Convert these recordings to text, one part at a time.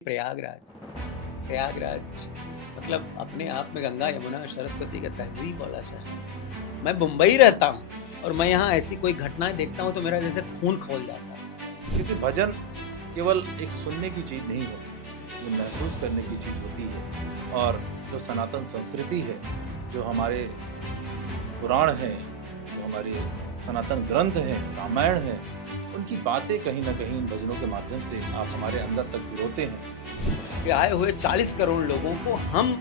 प्रयागराज प्रयागराज मतलब अपने आप में गंगा यमुना सरस्वती का तहजीब वाला शहर। मैं मुंबई रहता हूँ और मैं यहाँ ऐसी कोई घटनाएं देखता हूँ तो मेरा जैसे खून खौल जाता है। क्योंकि भजन केवल एक सुनने की चीज़ नहीं होती, ये महसूस करने की चीज़ होती है। और जो सनातन संस्कृति है, जो हमारे पुराण हैं, जो हमारे सनातन ग्रंथ हैं, रामायण है, उनकी बातें कहीं ना कहीं इन भजनों के माध्यम से आप हमारे अंदर तक पिरोते हैं। कि आए हुए 40 करोड़ लोगों को हम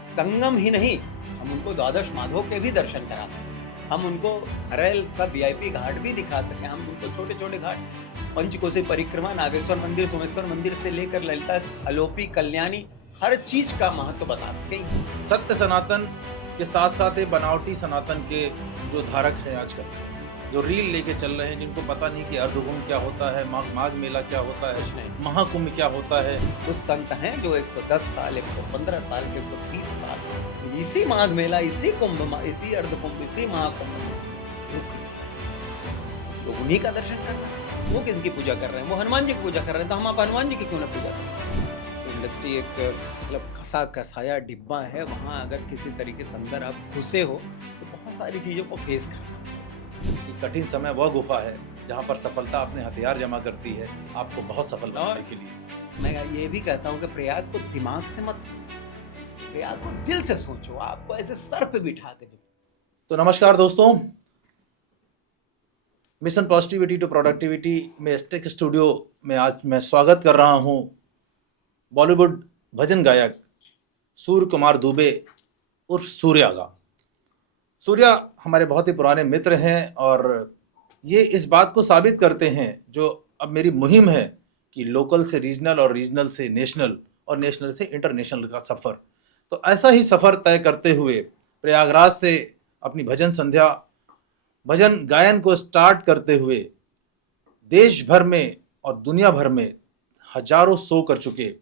संगम ही नहीं, हम उनको द्वादश माधव के भी दर्शन करा सकें, हम उनको हरेल का वीआईपी घाट भी दिखा सकें, हम उनको छोटे छोटे घाट पंचकोसी परिक्रमा, नागेश्वर मंदिर, सोमेश्वर मंदिर से लेकर ललिता, अलोपी, कल्याणी, हर चीज का महत्व बता सकें। सत्य सनातन के साथ साथ ये बनावटी सनातन के जो धारक हैं आजकल, जो रील लेके चल रहे हैं, जिनको पता नहीं कि अर्धकुंभ क्या होता है, माघ मेला क्या होता है, महाकुंभ क्या होता है। कुछ संत हैं जो 110 साल, 115 साल के, 120 साल इसी माघ मेला, इसी कुंभ, इसी अर्धकुंभ, इसी महाकुंभ तो उन्हीं का दर्शन करना है। वो किसकी पूजा कर रहे हैं? वो हनुमान जी की पूजा कर रहे हैं, तो हम आप हनुमान जी की क्यों ना पूजा करें? इंडस्ट्री एक मतलब कसा कसाया डिब्बा है, वहाँ अगर किसी तरीके से अंदर आप घुसे हो तो बहुत सारी चीज़ों को फेस करना। कठिन समय वह गुफा है जहाँ पर सफलता अपने हथियार जमा करती है आपको बहुत सफल बनाने के लिए। मैं ये भी कहता हूँ कि प्रयाग को दिमाग से मत, प्रयाग को दिल से सोचो, आपको ऐसे सर पे बिठा के जो। तो नमस्कार दोस्तों, मिशन पॉजिटिविटी टू प्रोडक्टिविटी में एस्टेक स्टूडियो में आज मैं स्वागत कर रहा हूँ बॉलीवुड भजन गायक सूर्य कुमार दुबे उर्फ सूर्या का। सूर्या हमारे बहुत ही पुराने मित्र हैं और ये इस बात को साबित करते हैं, जो अब मेरी मुहिम है कि लोकल से रीजनल और रीजनल से नेशनल और नेशनल से इंटरनेशनल का सफ़र, तो ऐसा ही सफ़र तय करते हुए प्रयागराज से अपनी भजन संध्या, भजन गायन को स्टार्ट करते हुए देश भर में और दुनिया भर में हजारों शो कर चुके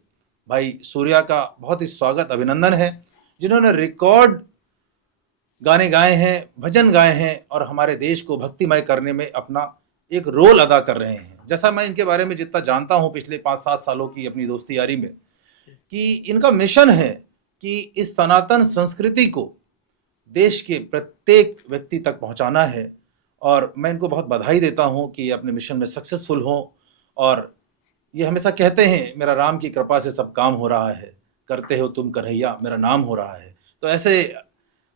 भाई सूर्या का बहुत ही स्वागत, अभिनंदन है, जिन्होंने रिकॉर्ड गाने गाए हैं, भजन गाए हैं और हमारे देश को भक्तिमय करने में अपना एक रोल अदा कर रहे हैं। जैसा मैं इनके बारे में जितना जानता हूं पिछले 5-7 सालों की अपनी दोस्ती यारी में, कि इनका मिशन है कि इस सनातन संस्कृति को देश के प्रत्येक व्यक्ति तक पहुंचाना है। और मैं इनको बहुत बधाई देता हूं कि अपने मिशन में सक्सेसफुल हों। और ये हमेशा कहते हैं, मेरा राम की कृपा से सब काम हो रहा है, करते हो तुम कन्हैया, मेरा नाम हो रहा है। तो ऐसे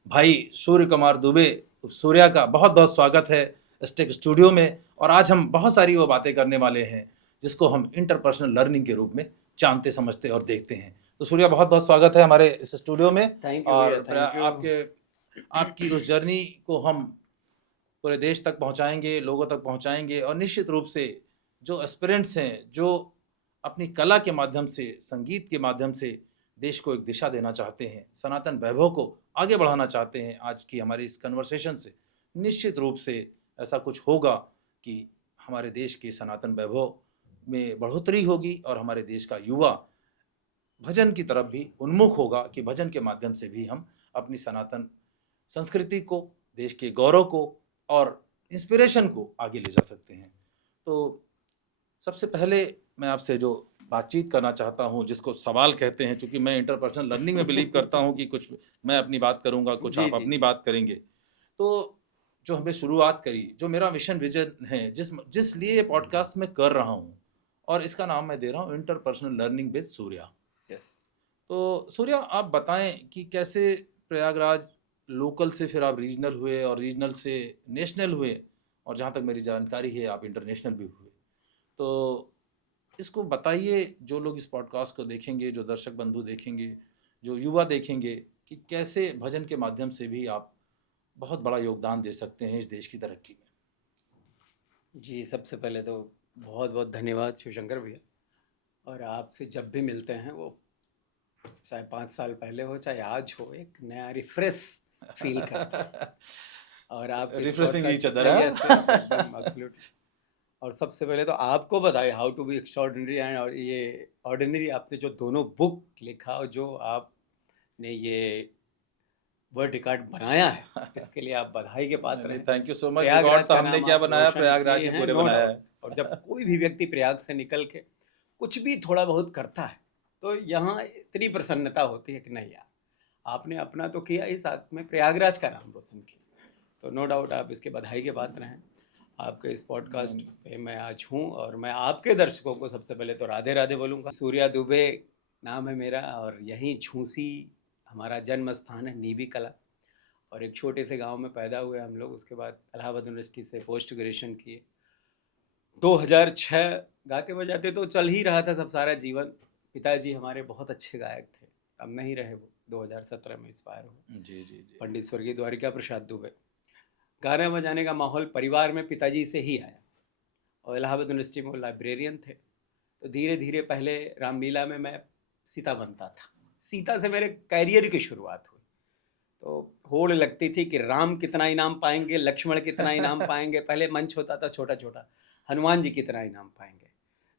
भाई सूर्य कुमार दुबे सूर्या का बहुत बहुत स्वागत है एस्टेक स्टूडियो में। और आज हम बहुत सारी वो बातें करने वाले हैं जिसको हम इंटरपर्सनल लर्निंग के रूप में जानते, समझते और देखते हैं। तो सूर्या, बहुत बहुत स्वागत है हमारे इस स्टूडियो में। और आपकी उस जर्नी को हम पूरे देश तक पहुंचाएंगे, लोगों तक पहुंचाएंगे। और निश्चित रूप से जो एस्पिरेंट्स हैं, जो अपनी कला के माध्यम से, संगीत के माध्यम से देश को एक दिशा देना चाहते हैं, सनातन वैभव को आगे बढ़ाना चाहते हैं, आज की हमारी इस कन्वर्सेशन से निश्चित रूप से ऐसा कुछ होगा कि हमारे देश के सनातन वैभव में बढ़ोतरी होगी और हमारे देश का युवा भजन की तरफ भी उन्मुख होगा कि भजन के माध्यम से भी हम अपनी सनातन संस्कृति को, देश के गौरव को और इंस्पिरेशन को आगे ले जा सकते हैं। तो सबसे पहले मैं आपसे जो बातचीत करना चाहता हूं, जिसको सवाल कहते हैं, चूंकि मैं इंटरपर्सनल लर्निंग में बिलीव करता हूं कि कुछ मैं अपनी बात करूंगा, कुछ आप अपनी बात करेंगे। तो जो हमने शुरुआत करी, जो मेरा मिशन विजन है, जिस लिए ये पॉडकास्ट मैं कर रहा हूं, और इसका नाम मैं दे रहा हूं इंटरपर्सनल लर्निंग विद सूर्या। तो सूर्या, आप बताएं कि कैसे प्रयागराज लोकल से फिर आप रीजनल हुए और रीजनल से नेशनल हुए, और जहाँ तक मेरी जानकारी है आप इंटरनेशनल भी हुए। तो इसको बताइए, जो लोग इस पॉडकास्ट को देखेंगे, जो दर्शक बंधु देखेंगे, जो युवा देखेंगे, कि कैसे भजन के माध्यम से भी आप बहुत बड़ा योगदान दे सकते हैं इस देश की तरक्की में। जी, सबसे पहले तो बहुत बहुत धन्यवाद शिवशंकर भैया। और आपसे जब भी मिलते हैं, वो चाहे 5 साल पहले हो चाहे आज हो, एक नया रिफ्रेश फील करता है। और आप रिफ्रेशिंग ईच अदर। और सबसे पहले तो आपको बधाई, how to be extraordinary and, और ये ऑर्डिनरी आपने जो दोनों बुक लिखा और जो आपने ये वर्ड रिकॉर्ड बनाया है, इसके लिए आप बधाई के पात्र हैं। Thank you so much. Record तो हमने क्या बनाया, प्रयागराज ने पूरे बनाया है। और जब कोई भी व्यक्ति प्रयाग से निकल के कुछ भी थोड़ा बहुत करता है तो यहाँ इतनी प्रसन्नता होती है कि नहीं यार, आपने अपना तो किया ही, साथ में प्रयागराज का नाम रोशन किया। तो नो डाउट आप इसके बधाई के पात्र हैं। आपके इस पॉडकास्ट पे मैं आज हूँ और मैं आपके दर्शकों को सबसे पहले तो राधे राधे बोलूँगा। सूर्या दुबे नाम है मेरा और यहीं झूंसी हमारा जन्म स्थान है, नीबी कला, और एक छोटे से गांव में पैदा हुए हम लोग। उसके बाद इलाहाबाद यूनिवर्सिटी से पोस्ट ग्रेजुएशन किए। 2006 गाते बजाते तो चल ही रहा था सब सारा जीवन। पिताजी हमारे बहुत अच्छे गायक थे, अब नहीं रहे, वो 2017 में एक्सपायर हुए। जी जी जी। पंडित स्वर्गीय द्वारिका प्रसाद दुबे। गाने बजाने का माहौल परिवार में पिताजी से ही आया, और इलाहाबाद यूनिवर्सिटी में वो लाइब्रेरियन थे। तो धीरे धीरे पहले रामलीला में मैं सीता बनता था, सीता से मेरे कैरियर की शुरुआत हुई। तो होड़ लगती थी कि राम कितना इनाम पाएंगे, लक्ष्मण कितना इनाम पाएंगे। पहले मंच होता था छोटा छोटा, हनुमान जी कितना इनाम पाएंगे।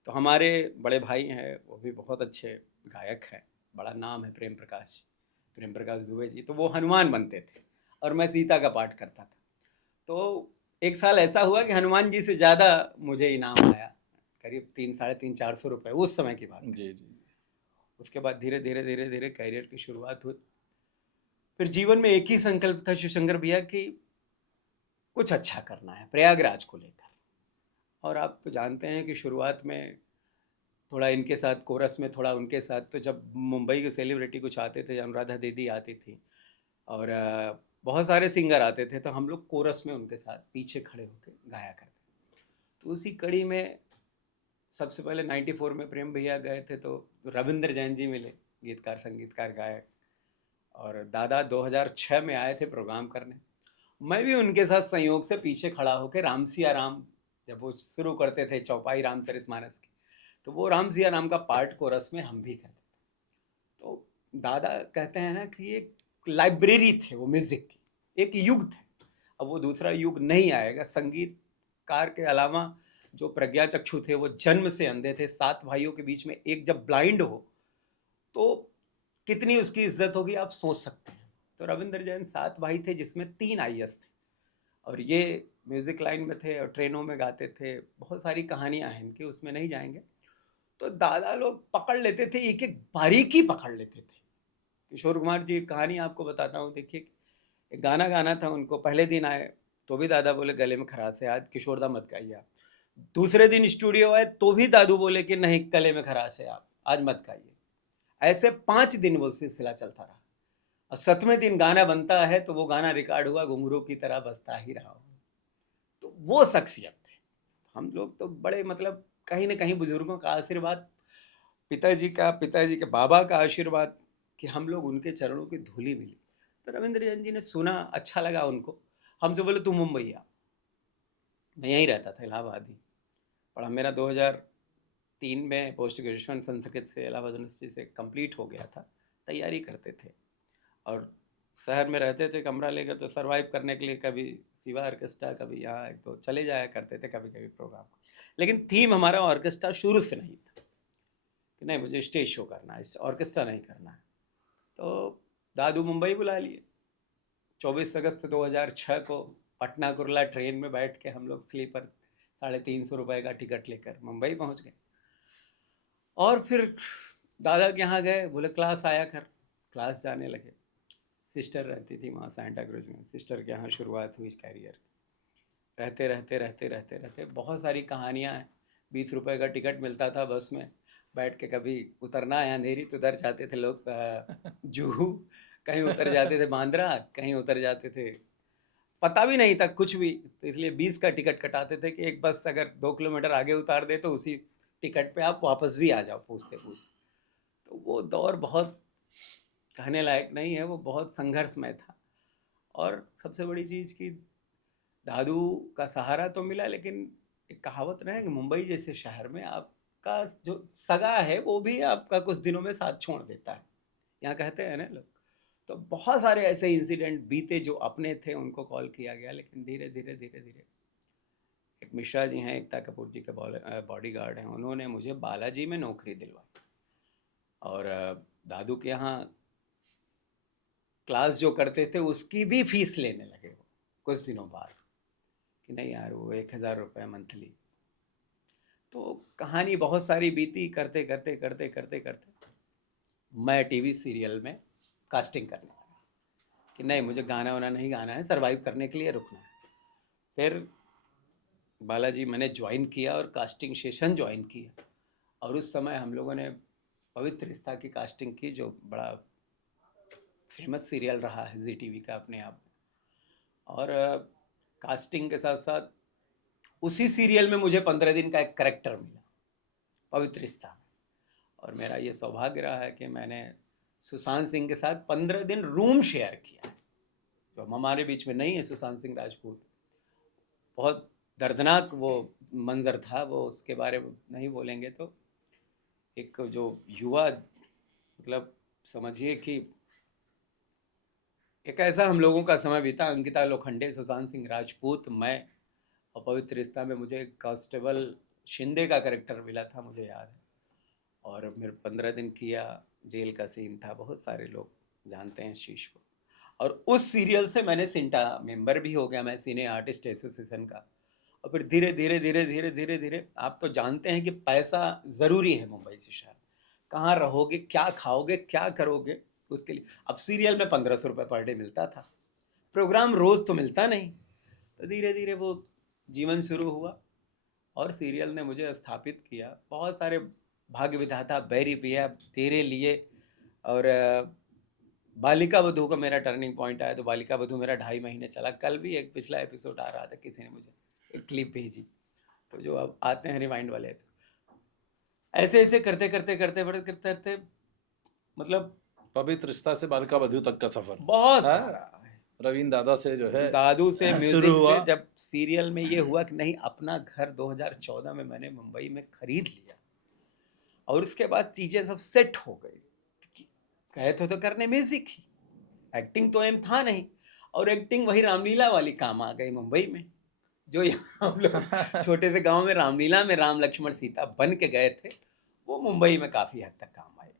तो हमारे बड़े भाई हैं, वो भी बहुत अच्छे गायक हैं, बड़ा नाम है प्रेम प्रकाश दुबे जी। तो वो हनुमान बनते थे और मैं सीता का पाठ करता था। तो एक साल ऐसा हुआ कि हनुमान जी से ज़्यादा मुझे इनाम आया, करीब 300-450 रुपये, उस समय की बात। जी जी। उसके बाद धीरे धीरे धीरे धीरे कैरियर की शुरुआत हुई। फिर जीवन में एक ही संकल्प था शिवशंकर भैया कि कुछ अच्छा करना है प्रयागराज को लेकर। और आप तो जानते हैं कि शुरुआत में थोड़ा इनके साथ कोरस में, थोड़ा उनके साथ। तो जब मुंबई के सेलिब्रिटी कुछ आते थे, अनुराधा दीदी आती थी और बहुत सारे सिंगर आते थे, तो हम लोग कोरस में उनके साथ पीछे खड़े होकर गाया करते। तो उसी कड़ी में सबसे पहले 94 में प्रेम भैया गए थे, तो रविंद्र जैन जी मिले, गीतकार संगीतकार गायक। और दादा 2006 में आए थे प्रोग्राम करने। मैं भी उनके साथ संयोग से पीछे खड़ा होकर राम सिया राम, जब वो शुरू करते थे चौपाई रामचरितमानस की, तो वो राम सिया राम का पार्ट कोरस में हम भी करते थे। तो दादा कहते हैं ना कि एक लाइब्रेरी थे वो म्यूजिक की, एक युग थे। अब वो दूसरा युग नहीं आएगा। संगीतकार के अलावा जो प्रज्ञा चक्षु थे वो जन्म से अंधे थे। 7 भाइयों के बीच में एक जब ब्लाइंड हो तो कितनी उसकी इज्जत होगी आप सोच सकते हैं। तो रविंद्र जैन 7 भाई थे जिसमें 3 IAS थे, और ये म्यूजिक लाइन में थे और ट्रेनों में गाते थे। बहुत सारी कहानियां हैं इनकी, उसमें नहीं जाएंगे। तो दादा लोग पकड़ लेते थे, एक एक बारीकी पकड़ लेते थे। किशोर कुमार जी की कहानी आपको बताता हूँ। देखिए, एक गाना गाना था उनको, पहले दिन आए तो भी दादा बोले गले में खराश है, आज किशोर दा मत गाइए आप। दूसरे दिन स्टूडियो आए तो भी दादू बोले कि नहीं, गले में खराश है, आप आज मत गाइए। ऐसे 5 दिन वो सिलसिला चलता रहा, और 7वें दिन गाना बनता है तो वो गाना रिकॉर्ड हुआ, घुंघरू की तरह बजता ही रहा। तो वो शख्सियत थे। हम लोग तो बड़े मतलब कहीं ना कहीं बुजुर्गों का आशीर्वाद, पिताजी के बाबा का आशीर्वाद, कि हम लोग उनके चरणों की धूली मिली। तो रविंद्र जैन जी ने सुना, अच्छा लगा उनको, हमसे बोले तू मुंबई आ। मैं यहीं रहता था, इलाहाबाद ही पढ़ा। मेरा 2003 में पोस्ट ग्रेजुएशन संस्कृत से इलाहाबाद यूनिवर्सिटी से कंप्लीट हो गया था। तैयारी करते थे और शहर में रहते थे कमरा लेकर, तो सरवाइव करने के लिए कभी शिवा ऑर्केस्ट्रा, कभी यहाँ एक तो चले जाया करते थे कभी कभी प्रोग्राम। लेकिन थीम हमारा ऑर्केस्ट्रा शुरू से नहीं था कि नहीं मुझे स्टेज शो करना है, ऑर्केस्ट्रा नहीं करना है। तो दादू मुंबई बुला लिए। 24 अगस्त 2006 को पटना कुर्ला ट्रेन में बैठ के हम लोग स्लीपर 350 रुपये का टिकट लेकर मुंबई पहुंच गए। और फिर दादा के यहाँ गए, बोले क्लास आया कर। क्लास जाने लगे। सिस्टर रहती थी वहाँ सेंटा क्रूज में, सिस्टर के यहाँ शुरुआत हुई कैरियर। रहते रहते रहते रहते रहते बहुत सारी कहानियाँ हैं। 20 रुपये का टिकट मिलता था बस में बैठ के, कभी उतरना है अंधेरी तो उतर जाते थे लोग जुहू, कहीं उतर जाते थे बांद्रा, कहीं उतर जाते थे, पता भी नहीं था कुछ भी। तो इसलिए 20 का टिकट कटाते थे कि एक बस अगर 2 किलोमीटर आगे उतार दे तो उसी टिकट पे आप वापस भी आ जाओ पूछते पूछते। तो वो दौर बहुत कहने लायक नहीं है, वो बहुत संघर्षमय था। और सबसे बड़ी चीज़ कि दादू का सहारा तो मिला, लेकिन एक कहावत ना है कि मुंबई जैसे शहर में आपका जो सगा है वो भी आपका कुछ दिनों में साथ छोड़ देता है, यहाँ कहते हैं ना लोग। तो बहुत सारे ऐसे इंसिडेंट बीते जो अपने थे, उनको कॉल किया गया। लेकिन धीरे धीरे धीरे धीरे एक मिश्रा जी हैं, एकता कपूर जी के बॉडीगार्ड हैं, उन्होंने मुझे बालाजी में नौकरी दिलवाई। और दादू के यहाँ क्लास जो करते थे उसकी भी फीस लेने लगे वो कुछ दिनों बाद, कि नहीं यार वो 1000 रुपये मंथली। तो कहानी बहुत सारी बीती, करते करते करते करते करते मैं टीवी सीरियल में कास्टिंग करने लगा कि नहीं, मुझे गाना वाना नहीं गाना है, सर्वाइव करने के लिए रुकना है। फिर बालाजी मैंने ज्वाइन किया और कास्टिंग सेशन ज्वाइन किया, और उस समय हम लोगों ने पवित्र रिश्ता की कास्टिंग की, जो बड़ा फेमस सीरियल रहा है जी टीवी का अपने आप में। और कास्टिंग के साथ साथ उसी सीरियल में मुझे 15 दिन का एक कैरेक्टर मिला पवित्र रिश्ता में, और मेरा ये सौभाग्य रहा है कि मैंने सुशांत सिंह के साथ 15 दिन रूम शेयर किया है, जो हमारे बीच में नहीं है। सुशांत सिंह राजपूत, बहुत दर्दनाक वो मंजर था वो, उसके बारे में नहीं बोलेंगे तो। एक जो युवा, मतलब समझिए कि एक ऐसा हम लोगों का समय बीता, अंकिता लोखंडे, सुशांत सिंह राजपूत, मैं, और पवित्र रिश्ता में मुझे कांस्टेबल शिंदे का कैरेक्टर मिला था, मुझे याद है। और मेरे 15 दिन किया, जेल का सीन था, बहुत सारे लोग जानते हैं इस चीज़ को। और उस सीरियल से मैंने सिंटा मेंबर भी हो गया मैं, सिने आर्टिस्ट एसोसिएशन का। और फिर धीरे धीरे धीरे धीरे धीरे धीरे, आप तो जानते हैं कि पैसा ज़रूरी है मुंबई से शहर, कहाँ रहोगे, क्या खाओगे, क्या करोगे, उसके लिए। अब सीरियल में 1500 रुपये पर डे मिलता था, प्रोग्राम रोज़ तो मिलता नहीं, तो धीरे धीरे वो जीवन शुरू हुआ और सीरियल ने मुझे स्थापित किया। बहुत सारे भाग्य विधाता, बैरी पिया, तेरे लिए, और बालिका वधू का मेरा टर्निंग पॉइंट आया। तो बालिका वधू मेरा 2.5 महीने चला। कल भी एक पिछला एपिसोड आ रहा था, किसी ने मुझे एक क्लिप भेजी, तो जो अब आते हैं रिवाइंड वाले एपिसोड, ऐसे ऐसे करते करते करते करते करते मतलब पवित्र रिश्ता से बालिका वधू तक का सफर बहुत हाँ? सारा। रवीन दादा से जो है दादू से शुरू म्यूजिक हुआ। से, जब सीरियल में ये हुआ कि नहीं, अपना घर 2014 में मैंने मुंबई में खरीद लिया, और उसके बाद चीज़ें सब सेट हो गई। कहे तो करने म्यूजिक ही, एक्टिंग तो एम था नहीं, और एक्टिंग वही रामलीला वाली काम आ गई मुंबई में। जो यहाँ हम लोग छोटे से गांव में रामलीला में राम लक्ष्मण सीता बन के गए थे, वो मुंबई में काफ़ी हद तक काम आए।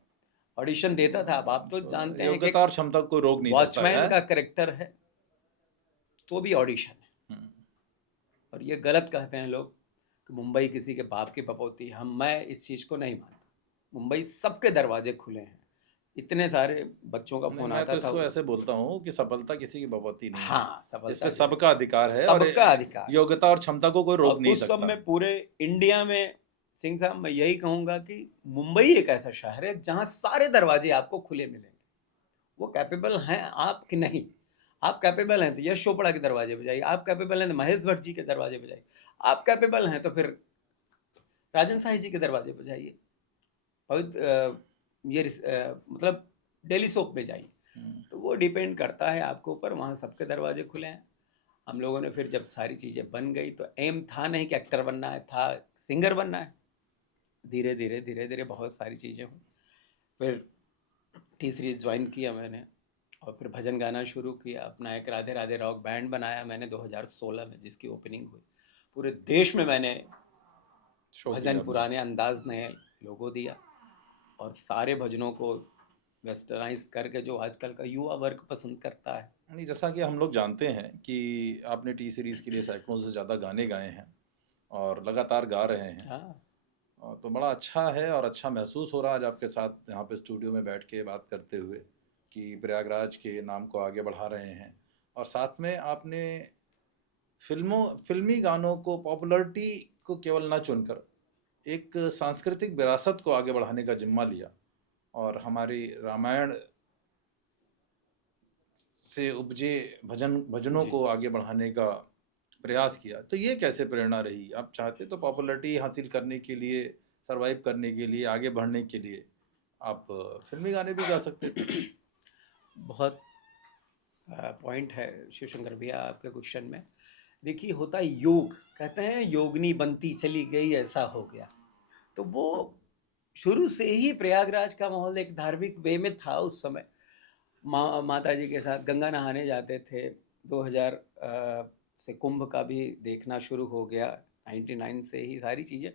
ऑडिशन देता था। अब आप तो जानते हैं कि योग्यता और क्षमता को रोक नहीं सकता वॉचमैन है। का कैरेक्टर है तो भी ऑडिशन है। और ये गलत कहते हैं लोग कि मुंबई किसी के बाप की बपौती। मैं इस चीज़ को नहीं मानता। मुंबई सबके दरवाजे खुले हैं। इतने सारे बच्चों का फोन मैं आता तो था। इसको ऐसे बोलता हूँ कि सफलता किसी की बपौती नहीं है। हाँ, सफलता इस पे सबका अधिकार है, और सबका अधिकार। योग्यता और क्षमता को कोई रोक और नहीं उस सकता। सब में पूरे इंडिया में सिंह साहब, मैं यही कहूँगा कि मुंबई एक ऐसा शहर है जहाँ सारे दरवाजे आपको खुले मिलेंगे। वो कैपेबल हैं आप कि नहीं, आप कैपेबल हैं तो यश चोपड़ा के दरवाजे पे जाइए, आप कैपेबल हैं तो महेश भट्ट जी के दरवाजे पे जाइए, आप कैपेबल हैं तो फिर राजन साही जी के दरवाजे पे जाइए, मतलब डेली सोप में जाइए। तो वो डिपेंड करता है आपके ऊपर। वहाँ सबके दरवाजे खुले हैं। हम लोगों ने फिर जब सारी चीज़ें बन गई तो एम था नहीं कि एक्टर बनना है, था सिंगर बनना है। धीरे धीरे धीरे धीरे बहुत सारी चीज़ें हुई। फिर टी सीरीज ज्वाइन किया मैंने, और फिर भजन गाना शुरू किया। अपना एक राधे राधे रॉक बैंड बनाया मैंने 2016 में, जिसकी ओपनिंग हुई। पूरे देश में मैंने भजन पुराने अंदाज नए लोगों दिया, और सारे भजनों को वेस्टर्नाइज करके जो आजकल का युवा वर्ग पसंद करता है। नहीं, जैसा कि हम लोग जानते हैं कि आपने टी सीरीज़ के लिए सैकड़ों से ज़्यादा गाने गाए हैं और लगातार गा रहे हैं। हाँ, तो बड़ा अच्छा है और अच्छा महसूस हो रहा है आज आपके साथ यहाँ पे स्टूडियो में बैठ के बात करते हुए कि प्रयागराज के नाम को आगे बढ़ा रहे हैं, और साथ में आपने फिल्मी गानों को, पॉपुलैरिटी को केवल न चुनकर एक सांस्कृतिक विरासत को आगे बढ़ाने का जिम्मा लिया, और हमारी रामायण से उपजे भजनों को आगे बढ़ाने का प्रयास किया। तो ये कैसे प्रेरणा रही? आप चाहते तो पॉपुलैरिटी हासिल करने के लिए, सरवाइव करने के लिए, आगे बढ़ने के लिए आप फिल्मी गाने भी गा सकते थे। बहुत पॉइंट है शिवशंकर भैया आपके क्वेश्चन में। देखिए, होता है योग, कहते हैं योगनी बनती चली गई, ऐसा हो गया। तो वो शुरू से ही प्रयागराज का माहौल एक धार्मिक वे में था। उस समय माता जी के साथ गंगा नहाने जाते थे। 2000 से कुंभ का भी देखना शुरू हो गया, 99 से ही सारी चीज़ें।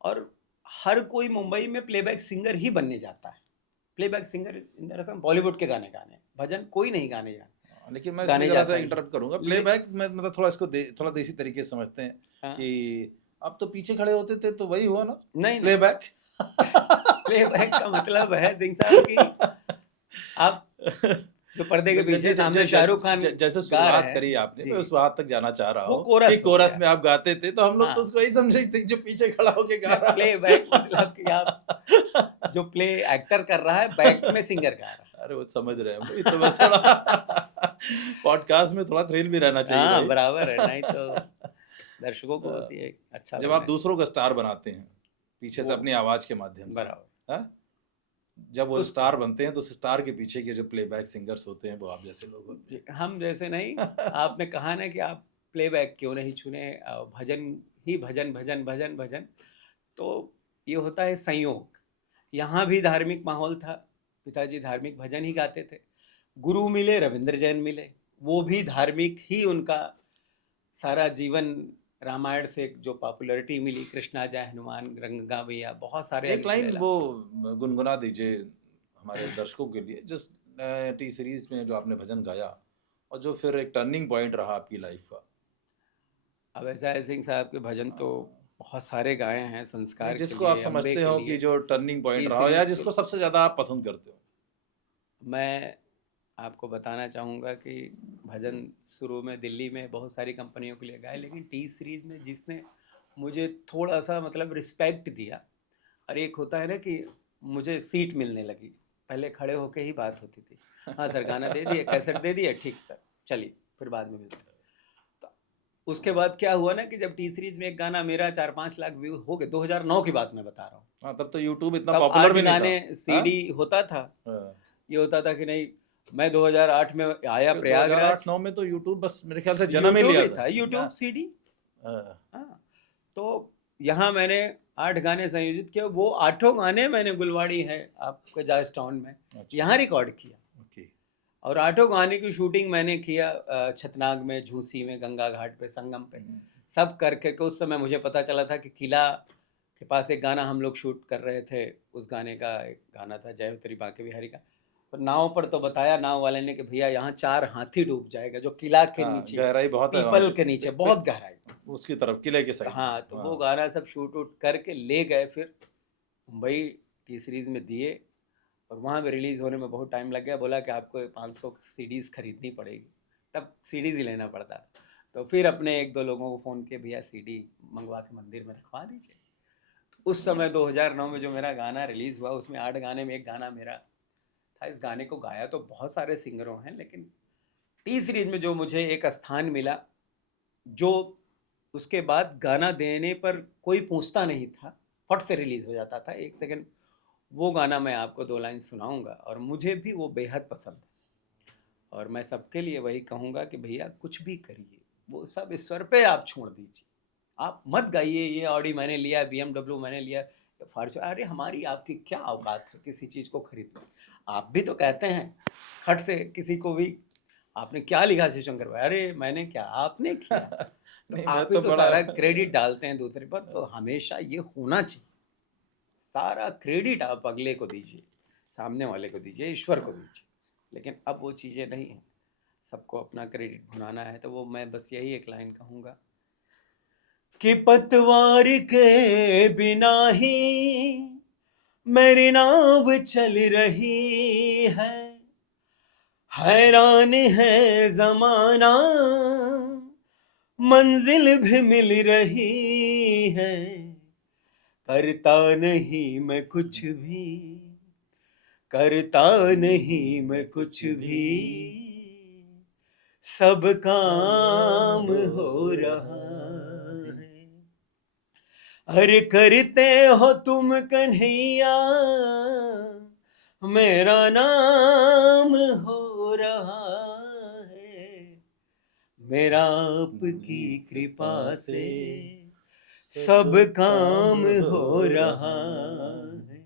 और हर कोई मुंबई में प्लेबैक सिंगर ही बनने जाता है। प्लेबैक सिंगर बॉलीवुड के गाने गाने, भजन कोई नहीं गाने जाने। लेकिन मैं इसमें जरा सा इंटरप्ट करूंगा। प्लेबैक में मतलब थोड़ा इसको थोड़ा देसी तरीके से समझते हैं। हाँ। कि आप तो पीछे खड़े होते थे तो वही हुआ ना, नहीं प्लेबैक। प्लेबैक का मतलब है सिंह साहब कि आप जो पर्दे के पीछे सामने शाहरुख खान जैसे गा शुरुआत रहे करी हैं आपने, जी, मैं उस बात तक जाना चाह रहा वो हूँ कि कोरस हो कोरस गया। में आप गाते थे, तो हम लोग तो हाँ, उसको यही समझे थे जो पीछे खड़ा होके गा रहा है। प्लेबैक मतलब कि आप जो प्ले एक्टर कर रहा है, बैक में सिंगर गा रहा है। अरे वो समझ रहे हैं भाई, तो मैं थोड़ा पॉडकास्ट में थोड़ा थ्रिल भी रहना चाहिए हाँ, भाई। बराबर है, नहीं तो दर्शकों को बस ये अच्छा जब आप लगना दूसरों को स्टार बनाते हैं पीछे से वो अपनी आवाज के माध्यम से, बराबर। हाँ? जब वो उस स्टार बनते हैं तो स्टार के पीछे के जो प्लेबैक सिंगर्स होते हैं वो आप जैसे लोग होते जी, हम जैसे नहीं, हैं। आपने कहा ना कि आप प्लेबैक क्यों नहीं चुने, भजन ही भजन, भजन, भजन, भजन। तो ये होता है संयोग। यहाँ भी धार्मिक माहौल था, पिताजी धार्मिक भजन ही गाते थे। गुरु मिले, रविंद्र जैन मिले, वो भी धार्मिक ही उनका सारा जीवन, रामायण से जो पॉपुलैरिटी मिली, कृष्णा जय हनुमान, गंगा मैया, बहुत सारे एक लाइन लीला। वो गुनगुना दीजिए हमारे दर्शकों के लिए, जिस टी सीरीज में जो आपने भजन गाया और जो फिर एक टर्निंग पॉइंट रहा आपकी लाइफ का। अब ऐसा है सिंह साहब के भजन तो बहुत सारे गाए हैं, नहीं, संस्कार के जिसको आप लिए, अम्बे समझते के हो कि लिए, जो टर्निंग पॉइंट टी रहा हो या सीरीज के जिसको लिए। सबसे ज्यादा आप पसंद करते हो। मैं आपको बताना चाहूँगा कि भजन शुरू में दिल्ली में बहुत सारी कंपनियों के लिए गाए, लेकिन टी सीरीज में जिसने मुझे थोड़ा सा मतलब रिस्पेक्ट दिया, और एक होता है ना कि मुझे सीट मिलने लगी। पहले खड़े होके ही बात होती थी, हाँ सर गाना दे दिए, कैसेट दे दिए, ठीक सर चलिए फिर बाद में मिलते हैं। तो उसके बाद क्या हुआ ना कि जब टी सीरीज में एक गाना मेरा 4-5 लाख व्यू हो गए, 2009 की बात मैं बता रहा हूँ। हाँ, तब तो यूट्यूब इतना तब पॉपुलर 8 भी नहीं था। गाने हाँ? सीडी होता था। हाँ। ये होता था कि नहीं, मैं 2008 में आया फिर प्रयागराज, 2008-9 में तो यूट्यूब बस मेरे ख्याल से जन्म ही यूट्यूब लिया ही था। था, यूट्यूब हाँ, सीडी। हाँ, हाँ, तो यहाँ मैंने 8 गाने संयोजित किए, वो 8 गाने मैंने गुलवाड़ी है आपके जॉर्ज टाउन में अच्छा, यहाँ रिकॉर्ड किया। ओके। और 8 गाने की शूटिंग मैंने किया छतनाग में, झूसी में, गंगा घाट पे, संगम पे, सब करके के उस समय मुझे पता चला था कि किला के पास एक गाना हम लोग शूट कर रहे थे। उस गाने का एक गाना था जय हो तेरी बांके बिहारी का। तो नाव पर तो बताया नाव वाले ने कि भैया यहाँ 4 हाथी डूब जाएगा, जो किला के हाँ, नीचे, गहराई बहुत है वहाँ पीपल की। के नीचे बहुत गहराई। उसकी तरफ किले के साइड में। हाँ, तो वो हाँ। गाना सब शूट उट करके ले गए, फिर मुंबई टी सीरीज में दिए, और वहाँ पे रिलीज़ होने में बहुत टाइम लग गया। बोला कि आपको 500 सीडीज़ खरीदनी पड़ेगी, तब सीडीज़ ही लेना पड़ता। तो फिर अपने 1-2 लोगों को फ़ोन किया, भैया सीडी मंगवा के मंदिर में रखवा दीजिए। तो उस समय 2009 में जो मेरा गाना रिलीज़ हुआ, उसमें 8 गाने में एक गाना मेरा था। इस गाने को गाया तो बहुत सारे सिंगरों हैं, लेकिन टी सीरीज में जो मुझे एक स्थान मिला, जो उसके बाद गाना देने पर कोई पूछता नहीं था, फट से रिलीज़ हो जाता था 1 सेकंड, वो गाना मैं आपको 2 लाइन सुनाऊंगा, और मुझे भी वो बेहद पसंद है। और मैं सबके लिए वही कहूँगा कि भैया कुछ भी करिए, वो सब ईश्वर पे आप छोड़ दीजिए। आप मत गाइए ये ऑडी मैंने लिया, BMW मैंने लिया, फॉर्च्यूनर, अरे हमारी आपकी क्या औकात है किसी चीज़ को खरीदने। आप भी तो कहते हैं खट से किसी को भी, आपने क्या लिखा शिवशंकर भाई, अरे मैंने क्या, आपने किया। तो नहीं, मैं आप ही तो तो बड़ा सारा क्रेडिट डालते हैं दूसरे पर, तो हमेशा ये होना चाहिए, सारा क्रेडिट आप अगले को दीजिए, सामने वाले को दीजिए, ईश्वर को दीजिए। लेकिन अब वो चीज़ें नहीं हैं, सबको अपना क्रेडिट भुनाना है। तो वो मैं बस यही एक लाइन कहूँगा कि पतवार के बिना ही मेरी नाव चल रही है, हैरान है जमाना मंजिल भी मिल रही है, करता नहीं मैं कुछ भी, करता नहीं मैं कुछ भी, सब काम हो रहा है। अरे करते हो तुम कन्हैया, मेरा नाम हो रहा है, मेरा आपकी कृपा से सब काम हो रहा है।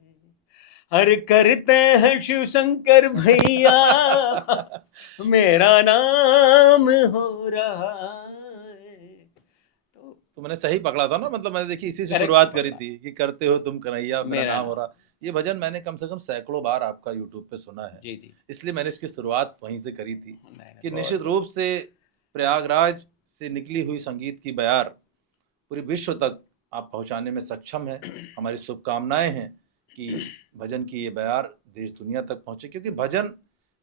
हर करते हैं शिव शंकर भैया, मेरा नाम हो रहा है। तो मैंने सही पकड़ा था ना, मतलब मैंने देखी इसी से Correct शुरुआत करी पकड़ा। थी कि करते हो तुम कन्हैया मेरा मेरा नाम हो नाम। रहा। ये भजन मैंने कम से कम सैकड़ों बार आपका यूट्यूब पे सुना है, जी जी। इसलिए मैंने इसकी शुरुआत वहीं से करी थी नहीं, कि बहुत निश्चित रूप से प्रयागराज से निकली हुई संगीत की बयार पूरे विश्व तक आप पहुंचाने में सक्षम हैं। हमारी शुभकामनाएं हैं कि भजन की ये बयार देश दुनिया तक पहुँचे, क्योंकि भजन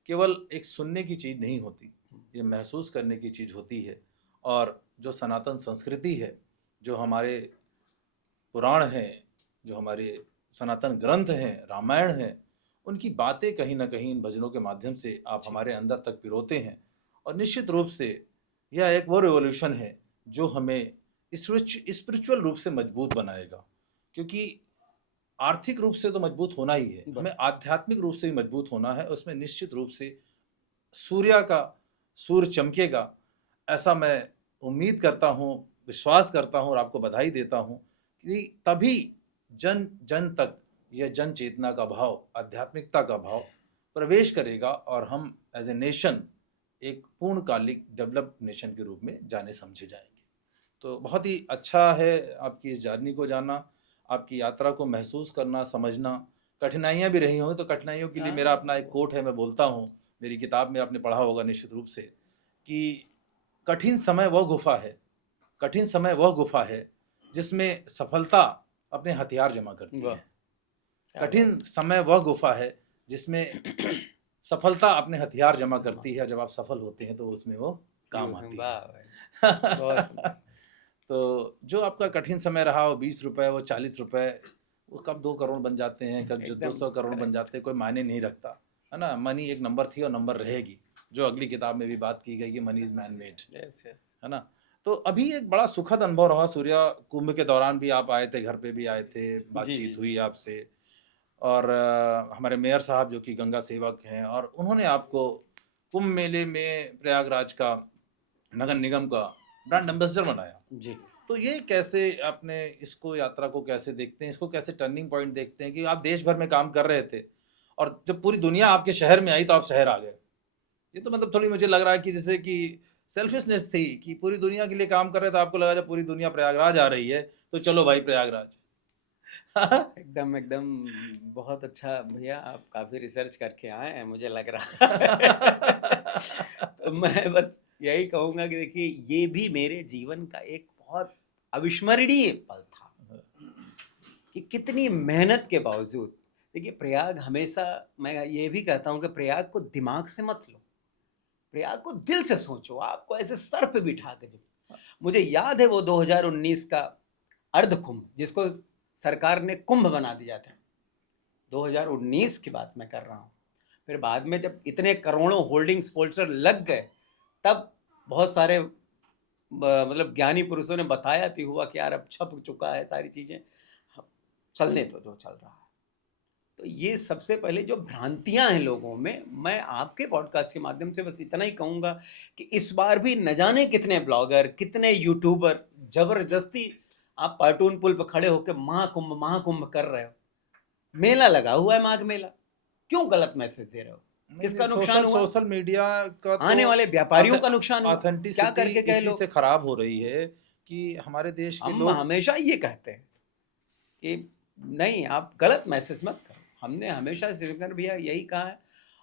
केवल एक सुनने की चीज़ नहीं होती, ये महसूस करने की चीज़ होती है। और जो सनातन संस्कृति है, जो हमारे पुराण हैं, जो हमारे सनातन ग्रंथ हैं, रामायण है, उनकी बातें कहीं ना कहीं इन भजनों के माध्यम से आप हमारे अंदर तक पिरोते हैं। और निश्चित रूप से यह एक वो रिवॉल्यूशन है जो हमें स्पिरिचुअल रूप से मजबूत बनाएगा, क्योंकि आर्थिक रूप से तो मजबूत होना ही है, हमें आध्यात्मिक रूप से भी मजबूत होना है। उसमें निश्चित रूप से सूर्य चमकेगा, ऐसा मैं उम्मीद करता हूँ, विश्वास करता हूँ और आपको बधाई देता हूँ कि तभी जन जन तक यह जन चेतना का भाव, आध्यात्मिकता का भाव प्रवेश करेगा और हम एज ए नेशन एक पूर्णकालिक डेवलप्ड नेशन के रूप में जाने समझे जाएंगे। तो बहुत ही अच्छा है आपकी इस जर्नी को जाना, आपकी यात्रा को महसूस करना, समझना। कठिनाइयाँ भी रही होंगी, तो कठिनाइयों के लिए मेरा अपना एक कोट है, मैं बोलता हूँ, मेरी किताब में आपने पढ़ा होगा निश्चित रूप से, कि कठिन समय वह गुफा है जिसमें सफलता अपने हथियार जमा करती है। कठिन समय वह गुफा है जिसमें सफलता अपने हथियार जमा करती है, जब आप सफल होते हैं तो उसमें वो काम आती है। तो जो आपका कठिन समय रहा, वो 20 रुपए, वो 40 रुपए, वो कब 2 करोड़ बन जाते हैं, कब 200 करोड़ बन जाते हैं, कोई मायने नहीं रखता, है ना। मनी एक नंबर थी और नंबर रहेगी, जो अगली किताब में भी बात की गई कि मनी इज मैन मेड, है ना। तो अभी एक बड़ा सुखद अनुभव रहा सूर्या, कुंभ के दौरान भी आप आए थे, घर पे भी आए थे, बातचीत हुई आपसे। और हमारे मेयर साहब जो कि गंगा सेवक हैं, और उन्होंने आपको कुंभ मेले में प्रयागराज का नगर निगम का ब्रांड एम्बेसडर बनाया जी। तो ये कैसे आपने इसको, यात्रा को कैसे देखते हैं, इसको कैसे टर्निंग पॉइंट देखते हैं कि आप देश भर में काम कर रहे थे और जब पूरी दुनिया आपके शहर में आई तो आप शहर आ गए। ये तो मतलब थोड़ी मुझे लग रहा है कि जैसे कि सेल्फिशनेस थी कि पूरी दुनिया के लिए काम कर रहे थे, आपको लगा जब पूरी दुनिया प्रयागराज आ रही है तो चलो भाई प्रयागराज। एकदम बहुत अच्छा भैया, आप काफी रिसर्च करके आए हैं मुझे लग रहा है। तो मैं बस यही कहूंगा कि देखिए, ये भी मेरे जीवन का एक बहुत अविस्मरणीय पल था कि कितनी मेहनत के बावजूद, देखिए प्रयाग हमेशा, मैं ये भी कहता हूँ कि प्रयाग को दिमाग से मत लो, प्रयाग को दिल से सोचो। आपको ऐसे सर पे बिठा के, मुझे याद है वो 2019 का अर्ध कुंभ, जिसको सरकार ने कुंभ बना दिया था, 2019 की बात मैं कर रहा हूँ। फिर बाद में जब इतने करोड़ों होल्डिंग स्पॉन्सर लग गए, तब बहुत सारे मतलब ज्ञानी पुरुषों ने बताया थी हुआ कि यार अब छप चुका है सारी चीज़ें, चलने तो जो चल रहा है। तो ये सबसे पहले जो भ्रांतियां हैं लोगों में, मैं आपके पॉडकास्ट के माध्यम से बस इतना ही कहूँगा कि इस बार भी न जाने कितने ब्लॉगर, कितने यूट्यूबर जबरदस्ती आप पार्टून पुल पर खड़े होकर महाकुंभ कर रहे हो, मेला लगा हुआ है, माघ मेला, क्यों गलत मैसेज दे रहे हो? इसका नुकसान हुआ सोशल मीडिया का, तो आने वाले व्यापारियों का नुकसान हुआ। क्या करके कह लो, इसी से खराब हो रही है कि हमारे देश के लोग हमेशा ये कहते हैं कि नहीं, आप गलत मैसेज मत करो। हमने हमेशा शिवशंकर भैया यही कहा है,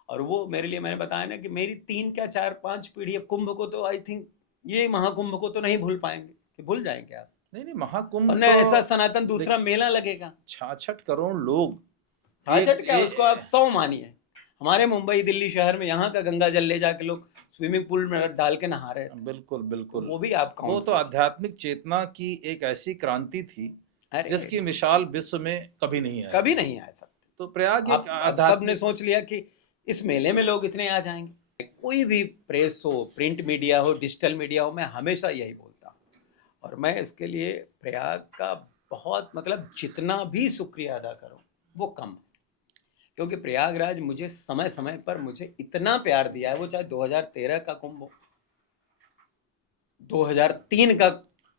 और वो मेरे लिए, मैंने बताया ना कि मेरी 3 क्या 4-5 पीढ़ी कुंभ को तो, आई थिंक ये महाकुंभ को तो नहीं भूल पाएंगे, कि भूल जाएंगे आप? नहीं, महाकुंभ तो ऐसा सनातन दूसरा मेला लगेगा, 66 करोड़ लोग, 66 क्या, उसको आप 100 मानिए। हमारे मुंबई दिल्ली शहर में यहाँ का गंगा जल ले जाके लोग स्विमिंग पूल में डाल के नहा रहे थे। बिल्कुल बिल्कुल, वो भी आप वो तो आध्यात्मिक चेतना की एक ऐसी क्रांति थी जिसकी मिसाल विश्व में कभी नहीं आ सकती। तो प्रयाग एक सबने सोच लिया कि इस मेले में लोग इतने आ जाएंगे। कोई भी प्रेस हो, प्रिंट मीडिया हो, डिजिटल मीडिया हो, मैं हमेशा यही बोलता हूँ, और मैं इसके लिए प्रयाग का बहुत, मतलब जितना भी शुक्रिया अदा करूँ वो कम है, क्योंकि प्रयागराज मुझे समय समय पर मुझे इतना प्यार दिया है, वो चाहे 2013 का कुंभ हो, 2003 का,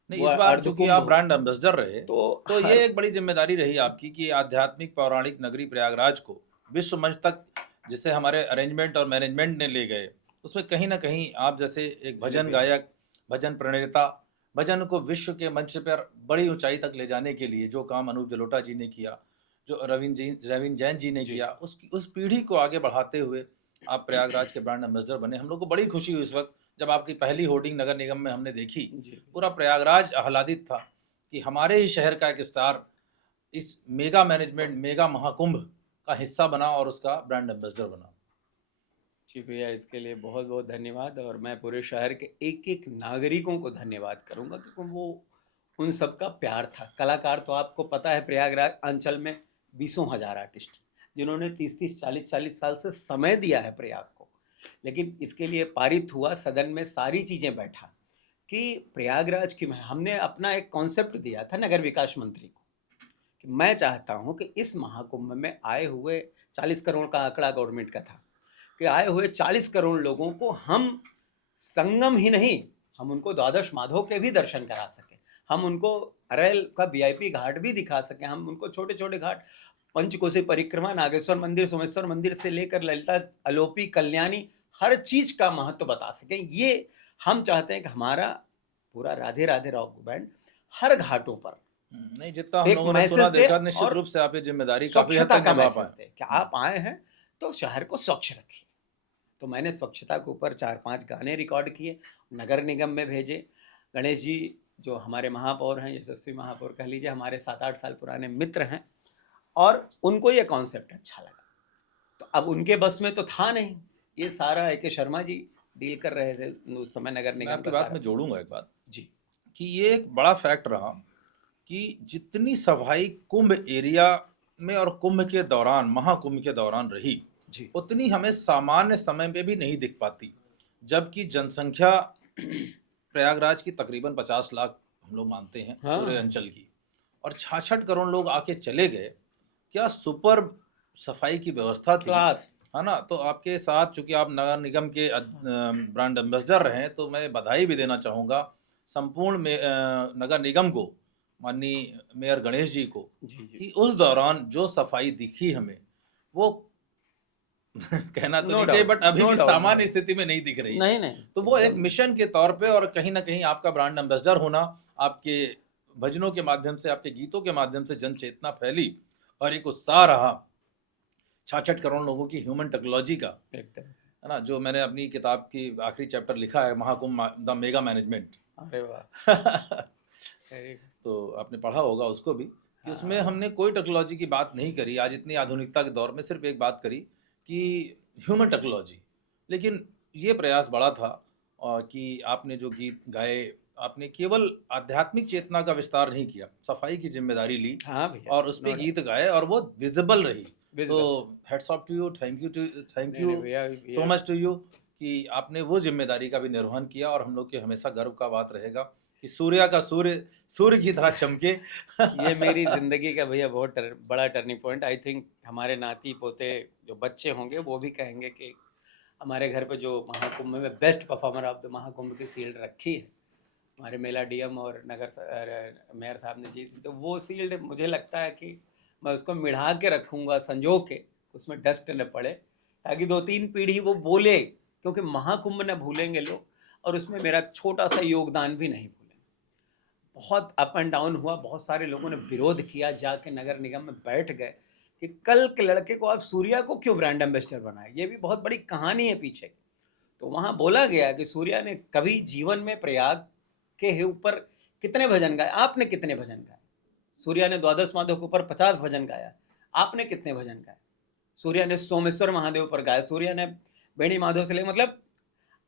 नहीं, इस बार चूंकि आप ब्रांड एम्बेसडर रहे तो ये एक बड़ी जिम्मेदारी रही आपकी कि आध्यात्मिक पौराणिक नगरी प्रयागराज को विश्व मंच तक, जिसे हमारे अरेंजमेंट और मैनेजमेंट ने ले गए, उसमें कहीं ना कहीं आप जैसे एक भजन गायक, भजन प्रणेता, भजन को विश्व के मंच पर बड़ी ऊंचाई तक ले जाने के लिए जो काम अनूप जलोटा जी ने किया, जो रवीन जैन जी ने किया, उस पीढ़ी को आगे बढ़ाते हुए आप प्रयागराज के ब्रांड एम्बेसडर बने। हम लोग को बड़ी खुशी हुई उस वक्त जब आपकी पहली होर्डिंग नगर निगम में हमने देखी। पूरा प्रयागराज आह्लादित था कि हमारे ही शहर का एक स्टार इस मेगा मैनेजमेंट, मेगा महाकुंभ का हिस्सा बना और उसका ब्रांड एम्बेसडर बना। जी भैया, इसके लिए बहुत बहुत धन्यवाद। और मैं पूरे शहर के एक एक नागरिकों को धन्यवाद करूंगा, क्योंकि वो उन सबका प्यार था। कलाकार तो आपको पता है, प्रयागराज अंचल में 20,000 आर्टिस्ट जिन्होंने 30-30, 40-40 साल से समय दिया है प्रयाग को। लेकिन इसके लिए पारित हुआ, सदन में सारी चीज़ें बैठा कि प्रयागराज की हमने अपना एक कॉन्सेप्ट दिया था नगर विकास मंत्री को कि मैं चाहता हूं कि इस महाकुंभ में आए हुए 40 करोड़ का आंकड़ा गवर्नमेंट का था कि आए हुए 40 करोड़ लोगों को हम संगम ही नहीं, हम उनको द्वादश माधव के भी दर्शन करा सकें, हम उनको अरैल का वीआईपी घाट भी दिखा सकें, हम उनको छोटे छोटे घाट, पंचकोसी परिक्रमा, नागेश्वर मंदिर, सोमेश्वर मंदिर से लेकर ललिता, अलोपी, कल्याणी, हर चीज का महत्व बता सकें। ये हम चाहते हैं कि हमारा पूरा राधे राधे रॉक बैंड हर घाटों पर नहीं, जितना हम एक लोगों ने मैसेज सुना दे देखा, निश्चित और रूप से आप ये जिम्मेदारी काफी हद स्वच्छता तक का निभा मैसेज पाए। दे कि आप आए हैं तो शहर को स्वच्छ रखिए। तो मैंने स्वच्छता के ऊपर 4-5 गाने रिकॉर्ड किए, नगर निगम में भेजे। गणेश जी जो हमारे महापौर हैं, यशस्वी महापौर कह लीजिए, हमारे 7-8 साल पुराने मित्र हैं, और उनको ये कॉन्सेप्ट अच्छा लगा। तो अब उनके बस में तो था नहीं, ये सारा A.K. शर्मा जी डील कर रहे थे उस समय नगर मैं निगम आपकी का बात सारा। में जोड़ूंगा एक बात जी कि ये एक बड़ा फैक्ट रहा कि जितनी सफाई कुंभ एरिया में और कुंभ के दौरान, महाकुंभ के दौरान रही, जी उतनी हमें सामान्य समय में भी नहीं दिख पाती, जबकि जनसंख्या प्रयागराज की तकरीबन 50 लाख हम लोग मानते हैं हाँ। पूरे अंचल की, और 66 करोड़ लोग आके चले गए। क्या सुपर सफाई की व्यवस्था थी, क्लास। है ना। तो आपके साथ चूंकि आप नगर निगम के ब्रांड एम्बेसडर रहे, तो मैं बधाई भी देना चाहूँगा संपूर्ण नगर निगम को, माननीय मेयर गणेश जी को, जी जी कि उस दौरान जो सफाई दिखी हमें, वो कहना तो नो नहीं चाहिए, डाउट, बट अभी नो भी डाउट, सामान्य स्थिति में नहीं दिख रही है। नहीं नहीं तो वो एक एकदम। मिशन के तौर पे, और कहीं ना कहीं आपका ब्रांड एम्बेसडर होना, आपके भजनों के माध्यम से, आपके गीतों के माध्यम से जन चेतना फैली और एक उत्साह रहा 66 करोड़ लोगों की ह्यूमन टेक्नोलॉजी का, एकदम। है ना। जो मैंने अपनी किताब की आखिरी चैप्टर लिखा है, महाकुंभ द मेगा मैनेजमेंट। अरे वाह, वेरी गुड। तो आपने पढ़ा होगा उसको भी, कि उसमें हमने कोई टेक्नोलॉजी की बात नहीं करी आज इतनी आधुनिकता के दौर में, सिर्फ एक बात करी कि ह्यूमन टेक्नोलॉजी। लेकिन ये प्रयास बड़ा था कि आपने जो गीत गाए, आपने केवल आध्यात्मिक चेतना का विस्तार नहीं किया, सफाई की जिम्मेदारी ली हाँ भैया, और उस पे नो गीत गाए और वो विजिबल रही। तो visible. Hats off to you, thank you नहीं नहीं भैया, सो मच टू यू कि आपने वो जिम्मेदारी का भी निर्वहन किया, और हम लोग के हमेशा गर्व का बात रहेगा कि सूर्य का सूर्य की तरह चमके। ये मेरी जिंदगी का भैया बहुत बड़ा टर्निंग पॉइंट। आई थिंक हमारे नाती पोते जो बच्चे होंगे वो भी कहेंगे कि हमारे घर पे जो महाकुंभ में best performer of the Mahakumbh की शील्ड रखी है, हमारे मेला डीएम और मेयर साहब ने जीती, तो वो शील्ड मुझे लगता है कि मैं उसको मिढ़ा के रखूँगा, संजो के, उसमें डस्ट न पड़े, ताकि 2-3 पीढ़ी वो बोले, क्योंकि महाकुंभ न भूलेंगे लोग, और उसमें मेरा छोटा सा योगदान भी नहीं भूलेंगे। बहुत अप एंड डाउन हुआ, बहुत सारे लोगों ने विरोध किया, जाके नगर निगम में बैठ गए कि कल के लड़के को आप सूर्या को क्यों ब्रांड एम्बेसडर बनाए, ये भी बहुत बड़ी कहानी है पीछे। तो वहाँ बोला गया कि सूर्या ने कभी जीवन में प्रयाग के ऊपर कितने भजन गाए, आपने कितने भजन गाए। सूर्या ने द्वादश माधव के ऊपर 50 भजन गाया, आपने कितने भजन गाए। सूर्या ने सोमेश्वर महादेव पर गाए, सूर्या ने बेणी माधव से ले, मतलब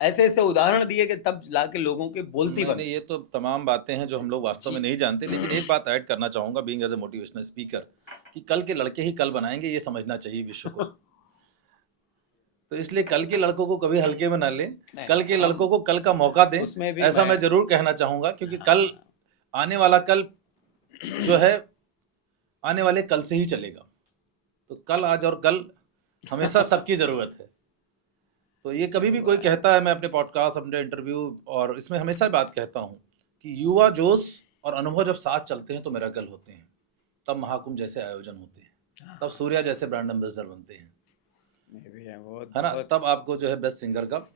ऐसे ऐसे उदाहरण दिए कि तब लाके लोगों के बोलती नहीं, ये तो तमाम बातें हैं जो हम लोग वास्तव में नहीं जानते, लेकिन एक बात ऐड करना चाहूँगा being as a motivational speaker, कि कल के लड़के ही कल बनाएंगे, ये समझना चाहिए विश्व को। तो इसलिए कल के लड़कों को कभी हल्के में ना लें, कल के लड़कों को कल का मौका दें, उसमें भी ऐसा मैं जरूर कहना चाहूँगा, क्योंकि कल आने वाला कल जो है आने वाले कल से ही चलेगा। तो कल, आज और कल हमेशा सबकी ज़रूरत है। तो ये कभी भी कोई कहता है, मैं अपने पॉडकास्ट, अपने इंटरव्यू और इसमें हमेशा बात कहता हूँ कि युवा जोश और अनुभव जब साथ चलते हैं तो मिरेकल होते हैं, तब महाकुंभ जैसे आयोजन होते हैं, तब सूर्या जैसे ब्रांड एम्बेसडर बनते हैं, है ना। तब आपको जो है बेस्ट सिंगर का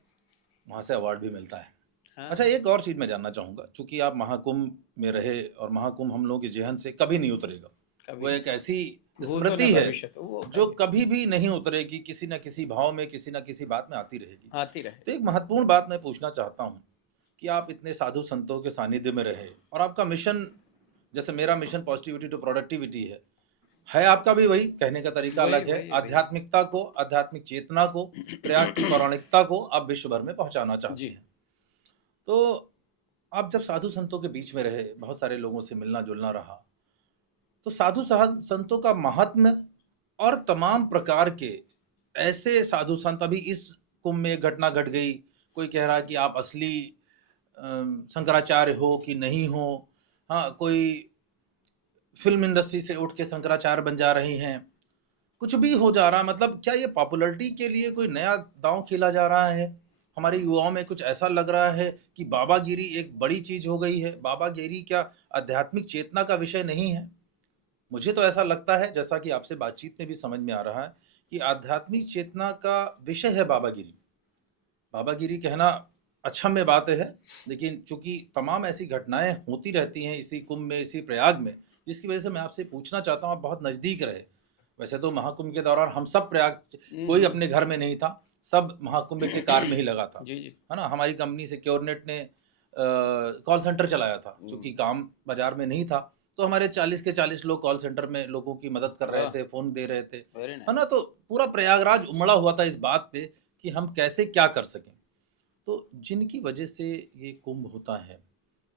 वहाँ से अवार्ड भी मिलता है। हाँ। अच्छा, एक और चीज़ मैं जानना चाहूँगा, चूँकि आप महाकुंभ में रहे और महाकुंभ हम लोगों के जहन से कभी नहीं उतरेगा, वो एक ऐसी स्मृति है जो कभी भी नहीं उतरेगी, किसी न किसी भाव में, किसी न किसी बात में आती रहेगी। तो एक महत्वपूर्ण बात मैं पूछना चाहता हूँ कि आप इतने साधु संतों के सानिध्य में रहे और आपका मिशन, जैसे मेरा मिशन पॉजिटिविटी टू प्रोडक्टिविटी है, है आपका भी वही कहने का तरीका वही अलग है। वही वही आध्यात्मिकता को, आध्यात्मिक चेतना को, प्रयाग की पौराणिकता को आप विश्व भर में पहुंचाना चाहते जी हैं। तो आप जब साधु संतों के बीच में रहे, बहुत सारे लोगों से मिलना जुलना रहा, तो साधु संतों का महात्म्य और तमाम प्रकार के ऐसे साधु संत, अभी इस कुंभ में एक घटना घट गई, कोई कह रहा है कि आप असली शंकराचार्य हो कि नहीं हो, हाँ, कोई फिल्म इंडस्ट्री से उठ के शंकराचार्य बन जा रही हैं, कुछ भी हो जा रहा है। मतलब क्या ये पॉपुलैरिटी के लिए कोई नया दांव खेला जा रहा है? हमारे युवाओं में कुछ ऐसा लग रहा है कि बाबागिरी एक बड़ी चीज हो गई है। बाबागिरी क्या आध्यात्मिक चेतना का विषय नहीं है? मुझे तो ऐसा लगता है, जैसा कि आपसे बातचीत में भी समझ में आ रहा है, कि आध्यात्मिक चेतना का विषय है बाबागिरी। बाबागिरी कहना अक्षम्य बात है, लेकिन चूंकि तमाम ऐसी घटनाएं होती रहती हैं इसी कुंभ में, इसी प्रयाग में, जिसकी वजह से मैं आपसे पूछना चाहता हूँ, आप बहुत नज़दीक रहे। वैसे तो महाकुंभ के दौरान हम सब प्रयाग, कोई अपने घर में नहीं था, सब महाकुंभ के कार में ही लगा था, जी जी है ना। हमारी कंपनी सिक्योरनेट ने कॉल सेंटर चलाया था, चूंकि काम बाजार में नहीं था, तो हमारे 40 के 40 लोग कॉल सेंटर में लोगों की मदद कर रहे वाह थे, फ़ोन दे रहे थे, वेरी है ना। नाइस तो पूरा प्रयागराज उमड़ा हुआ था इस बात पे कि हम कैसे क्या कर सकें। तो जिनकी वजह से ये कुंभ होता है,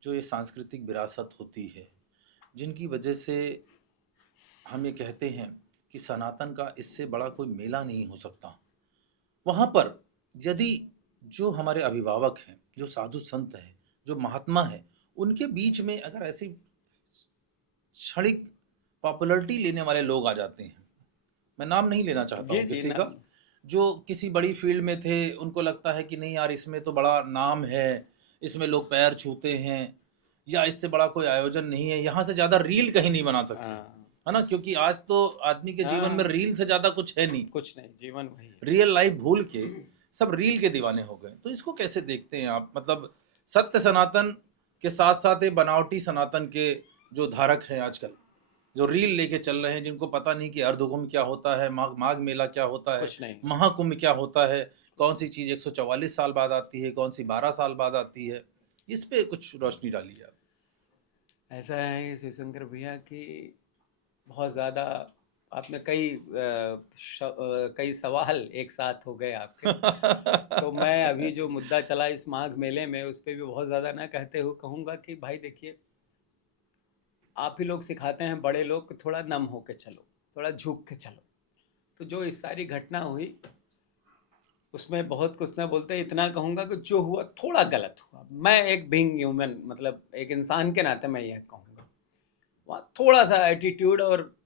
जो ये सांस्कृतिक विरासत होती है, जिनकी वजह से हम ये कहते हैं कि सनातन का इससे बड़ा कोई मेला नहीं हो सकता, वहाँ पर यदि जो हमारे अभिभावक हैं, जो साधु संत हैं, जो महात्मा हैं, उनके बीच में अगर ऐसी क्षणिक पॉपुलैरिटी लेने वाले लोग आ जाते हैं, मैं नाम नहीं लेना चाहता जी हूँ जी किसी ना का, जो किसी बड़ी फील्ड में थे, उनको लगता है कि नहीं यार इसमें तो बड़ा नाम है, इसमें लोग पैर छूते हैं, या इससे बड़ा कोई आयोजन नहीं है, यहाँ से ज़्यादा रील कहीं नहीं बना सकते, हाँ है ना। क्योंकि आज तो आदमी के जीवन में हाँ रील से ज़्यादा कुछ है नहीं, कुछ नहीं जीवन वही है रियल लाइफ भूल के सब रील के दीवाने हो गए। तो इसको कैसे देखते हैं आप? मतलब सत्य सनातन के साथ साथ ये बनावटी सनातन के जो धारक हैं आजकल, जो रील लेके चल रहे हैं, जिनको पता नहीं कि अर्धकुंभ क्या होता है, माघ माघ मेला क्या होता है, कुछ नहीं महाकुंभ क्या होता है, कौन सी चीज़ 144 साल बाद आती है, कौन सी 12 साल बाद आती है, इस पे कुछ रोशनी डालिए आप। ऐसा है शिवशंकर भैया कि बहुत ज़्यादा आपने कई सवाल एक साथ हो गए आपके तो मैं अभी जो मुद्दा चला इस माघ मेले में उस पर भी बहुत ज़्यादा ना कहते हुए कहूँगा कि भाई देखिए, आप ही लोग सिखाते हैं बड़े लोग कि थोड़ा नम होके चलो, थोड़ा झुक के चलो। तो जो इस सारी घटना हुई उसमें बहुत कुछ ना बोलते, इतना कहूँगा कि जो हुआ थोड़ा गलत हुआ। मैं एक बीइंग ह्यूमन, मतलब एक इंसान के नाते मैं यह कहूँगा, वहाँ थोड़ा सा एटीट्यूड और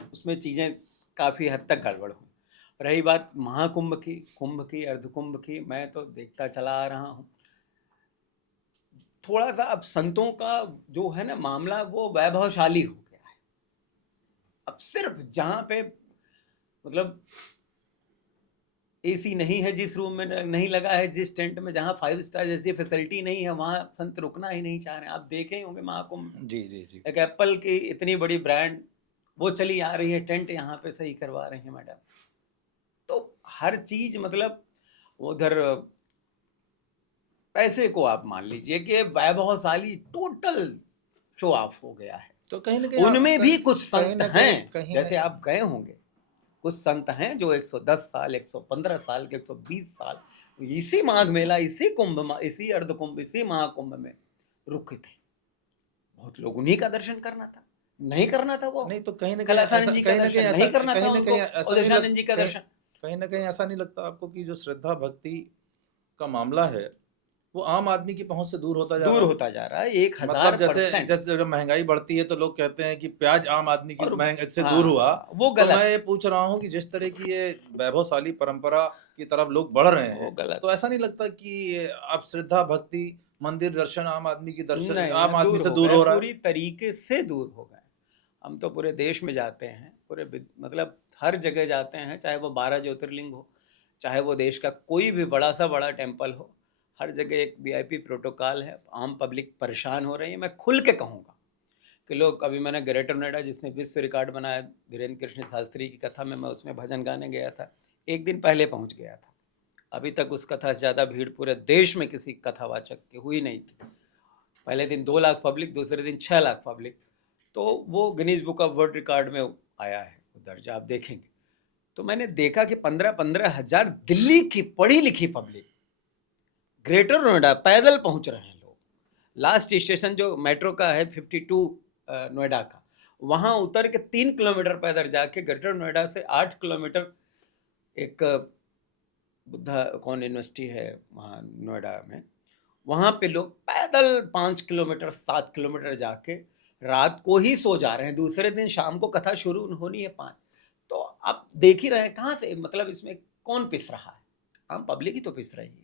उसमें चीज़ें काफ़ी हद तक गड़बड़ हुई। रही बात महाकुंभ की, कुंभ की, अर्धकुंभ की, मैं तो देखता चला आ रहा हूँ। थोड़ा सा अब संतों का जो है ना मामला वो वैभवशाली हो गया है। अब सिर्फ जहाँ पे मतलब एसी नहीं है, जिस रूम में नहीं लगा है, जिस टेंट में, जहाँ 5 स्टार जैसी फैसिलिटी नहीं है, वहाँ संत रुकना ही नहीं चाह रहे हैं। आप देखे ही होंगे महाकुंभ में जी जी जी। एक एप्पल की इतनी बड़ी ब्रांड वो चली आ रही है, टेंट यहाँ पे सही करवा रही है मैडम। तो हर चीज मतलब उधर पैसे को आप मान लीजिए कि वैभवशाली टोटल शो ऑफ हो गया है। तो कहीं ना कहीं उनमें भी कुछ कहीं संत ना हैं, कहीं जैसे आप गए होंगे, कुछ संत हैं जो 110 साल, 115 साल के, 120 साल इसी माघ मेला, इसी कुंभ, इसी अर्धकुंभ, इसी महाकुंभ में रुके थे। बहुत लोग उन्हीं का दर्शन करना था, नहीं करना था वो नहीं, तो कहीं ना कहीं कैलासानंद ऐसा, जी का दर्शन, नहीं करना था उनको और देशानंद जी का दर्शन। कहीं ना कहीं ऐसा नहीं लगता आपको कि जो श्रद्धा भक्ति का मामला है वो आम आदमी की पहुंच से दूर होता जा दूर रहा है? होता जा रहा है, मतलब जैसे 1000%। जैसे जब महंगाई बढ़ती है तो लोग कहते हैं कि प्याज आम आदमी की और महंगाई से दूर हुआ। हाँ, वो तो गलत, मैं ये पूछ रहा हूँ कि जिस तरह की ये वैभवशाली परंपरा की तरफ लोग बढ़ रहे वो हैं, गलत। तो ऐसा नहीं लगता कि आप श्रद्धा भक्ति, मंदिर दर्शन आम आदमी की दर्शन नहीं, आम आदमी से हो दूर गए, हो रहा है? पूरी तरीके से दूर हो गए। हम तो पूरे देश में जाते हैं, पूरे मतलब हर जगह जाते हैं, चाहे वो 12 ज्योतिर्लिंग हो, चाहे वो देश का कोई भी बड़ा सा बड़ा टेम्पल हो, हर जगह एक वीआईपी प्रोटोकॉल है। आम पब्लिक परेशान हो रही है। मैं खुल के कहूँगा कि लोग, अभी मैंने ग्रेटर नोएडा जिसने विश्व रिकॉर्ड बनाया, धीरेन्द्र कृष्ण शास्त्री की कथा में मैं उसमें भजन गाने गया था, एक दिन पहले पहुँच गया था। अभी तक उस कथा से ज़्यादा भीड़ पूरे देश में किसी कथावाचक की हुई नहीं थी। पहले दिन 2 लाख पब्लिक, दूसरे दिन 6 लाख पब्लिक। तो वो Guinness book of world record में आया है वो दर्जा, आप देखेंगे। तो मैंने देखा कि 15-15 हजार दिल्ली की पढ़ी लिखी पब्लिक ग्रेटर नोएडा पैदल पहुंच रहे हैं लोग। लास्ट स्टेशन जो मेट्रो का है 52 नोएडा का, वहां उतर के 3 किलोमीटर पैदल जाके ग्रेटर नोएडा से 8 किलोमीटर एक बुद्धा कौन यूनिवर्सिटी है वहाँ नोएडा में, वहाँ पे लोग पैदल 5 किलोमीटर 7 किलोमीटर जाके रात को ही सो जा रहे हैं। दूसरे दिन शाम को कथा शुरू होनी है 5। तो आप देख ही रहे हैं कहाँ से, मतलब इसमें कौन पिस रहा है? आम पब्लिक ही तो पिस रही है।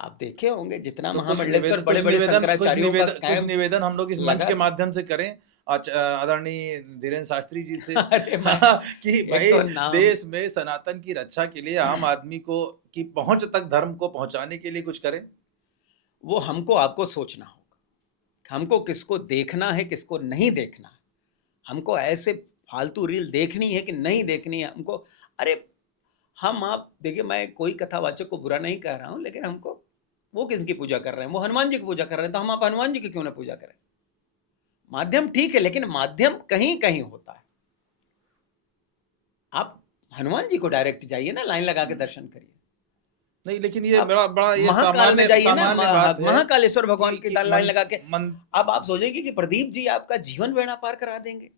आप देखे होंगे जितना तो महामंडलेश्वर बड़े बड़े शंकराचार्यों का कुछ कैंप निवेदन हम लोग इस मंच लगा के माध्यम से करें आदरणीय धीरेन्द्र शास्त्री जी से अरे मैं कि एक भाई तो नाम देश में सनातन की रक्षा के लिए आम आदमी को की पहुंच तक धर्म को पहुंचाने के लिए कुछ करें। वो हमको आपको सोचना होगा, हमको किसको देखना है किसको नहीं देखना है, हमको ऐसे फालतू रील देखनी है कि नहीं देखनी है हमको। अरे हम आप देखिए, मैं कोई कथावाचक को बुरा नहीं कह रहा हूँ, लेकिन हमको वो किसकी पूजा कर रहे हैं? वो हनुमान जी की पूजा कर रहे हैं, तो हम आप हनुमान जी की क्यों ना पूजा करें? माध्यम ठीक है, लेकिन माध्यम कहीं कहीं होता है। आप हनुमान जी को डायरेक्ट जाइए ना, लाइन लगा के दर्शन करिए। नहीं, लेकिन ये आप बड़ा बड़ा ये महाकाल में जाइए ना, सामान्य बात है महाकालेश्वर भगवान की कि लाइन लगा के मन अब आप सोचेंगे कि प्रदीप जी आपका जीवन बेड़ा पार करा देंगे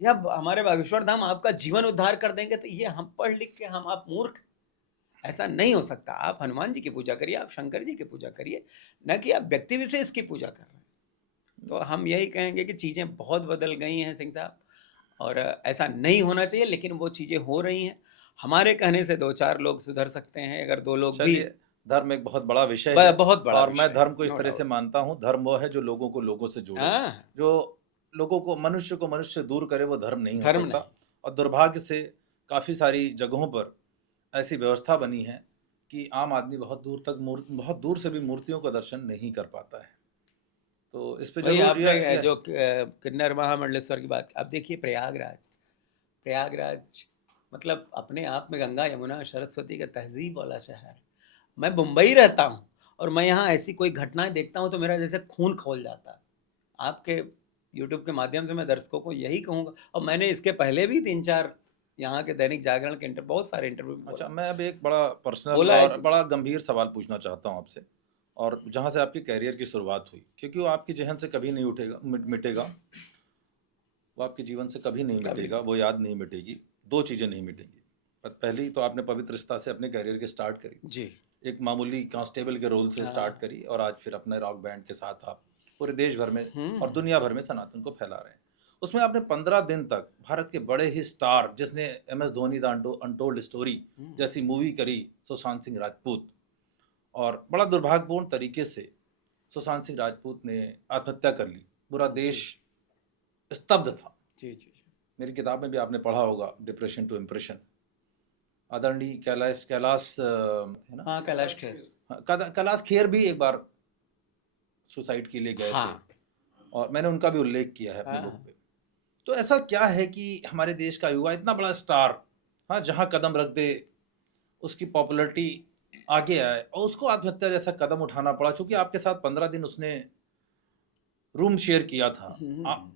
या हमारे बागेश्वर धाम आपका जीवन उद्धार कर देंगे, तो ये हम पढ़ लिख के हम आप मूर्ख, ऐसा नहीं हो सकता। आप हनुमान जी की पूजा करिए, आप शंकर जी की पूजा करिए, न कि आप व्यक्ति विशेष की पूजा कर रहे हैं। तो हम यही कहेंगे कि चीज़ें बहुत बदल गई हैं सिंह साहब, और ऐसा नहीं होना चाहिए, लेकिन वो चीज़ें हो रही हैं। हमारे कहने से 2-4 लोग सुधर सकते हैं, अगर 2 लोग भी। चलिए, धर्म एक बहुत बड़ा विषय है बहुत बड़ा और मैं विषय है, धर्म को इस नो तरह से डाउट। मानता हूँ, धर्म वो है जो लोगों को लोगों से जोड़े, हाँ, जो लोगों को मनुष्य से दूर करे, वो धर्म नहीं हो धर्म सकता। नहीं। और दुर्भाग्य से काफ़ी सारी जगहों पर ऐसी व्यवस्था बनी है कि आम आदमी बहुत दूर से भी मूर्तियों का दर्शन नहीं कर पाता है। तो इस पे वही जरूर आपने जो किन्नर महामंडलेश्वर की बात, अब देखिए प्रयागराज मतलब अपने आप में गंगा यमुना सरस्वती का तहजीब वाला शहर है। मैं मुंबई रहता हूँ और मैं यहाँ ऐसी कोई घटनाएं देखता हूँ तो मेरा जैसे खून खौल जाता है। आपके यूट्यूब के माध्यम से मैं दर्शकों को यही कहूँगा, और मैंने इसके पहले भी 3-4 यहाँ के दैनिक जागरण के बहुत सारे इंटरव्यू में अच्छा, मैं अब एक बड़ा पर्सनल बोला है और बड़ा गंभीर सवाल पूछना चाहता हूँ आपसे, और जहाँ से आपकी कैरियर की शुरुआत हुई, क्योंकि वो आपके जहन से कभी नहीं मिटेगा, वो आपके जीवन से कभी नहीं मिटेगा, वो याद नहीं मिटेगी। 2 चीज़ें नहीं मिटेंगी। पहली तो आपने पवित्र रिश्ता से अपने कैरियर की स्टार्ट करी जी, एक मामूली कांस्टेबल के रोल से स्टार्ट करी, और आज फिर अपने रॉक बैंड के साथ आप पूरे देश भर में और दुनिया भर में सनातन को फैला रहे हैं। उसमें आपने 15 दिन तक भारत के बड़े ही स्टार, जिसने MS Dhoni the untold story जैसी मूवी करी, सुशांत सिंह राजपूत, और बड़ा दुर्भाग्यपूर्ण तरीके से सुशांत सिंह राजपूत ने आत्महत्या कर ली। पूरा देश स्तब्ध था। जी। मेरी किताब में भी आपने पढ़ा होगा, डिप्रेशन टू इम्प्रेशन। आदरणीय कैलाश है ना, हाँ, कैलाश खेर, कैलाश खेर भी एक बार सुसाइड के लिए गए थे, और मैंने उनका भी उल्लेख किया है अपने बुक में। तो ऐसा क्या है कि हमारे देश का युवा इतना बड़ा स्टार, हाँ, जहाँ कदम रख दे उसकी पॉपुलैरिटी आगे आए, और उसको आत्महत्या जैसा कदम उठाना पड़ा, चूंकि आपके साथ 15 दिन उसने रूम शेयर किया था,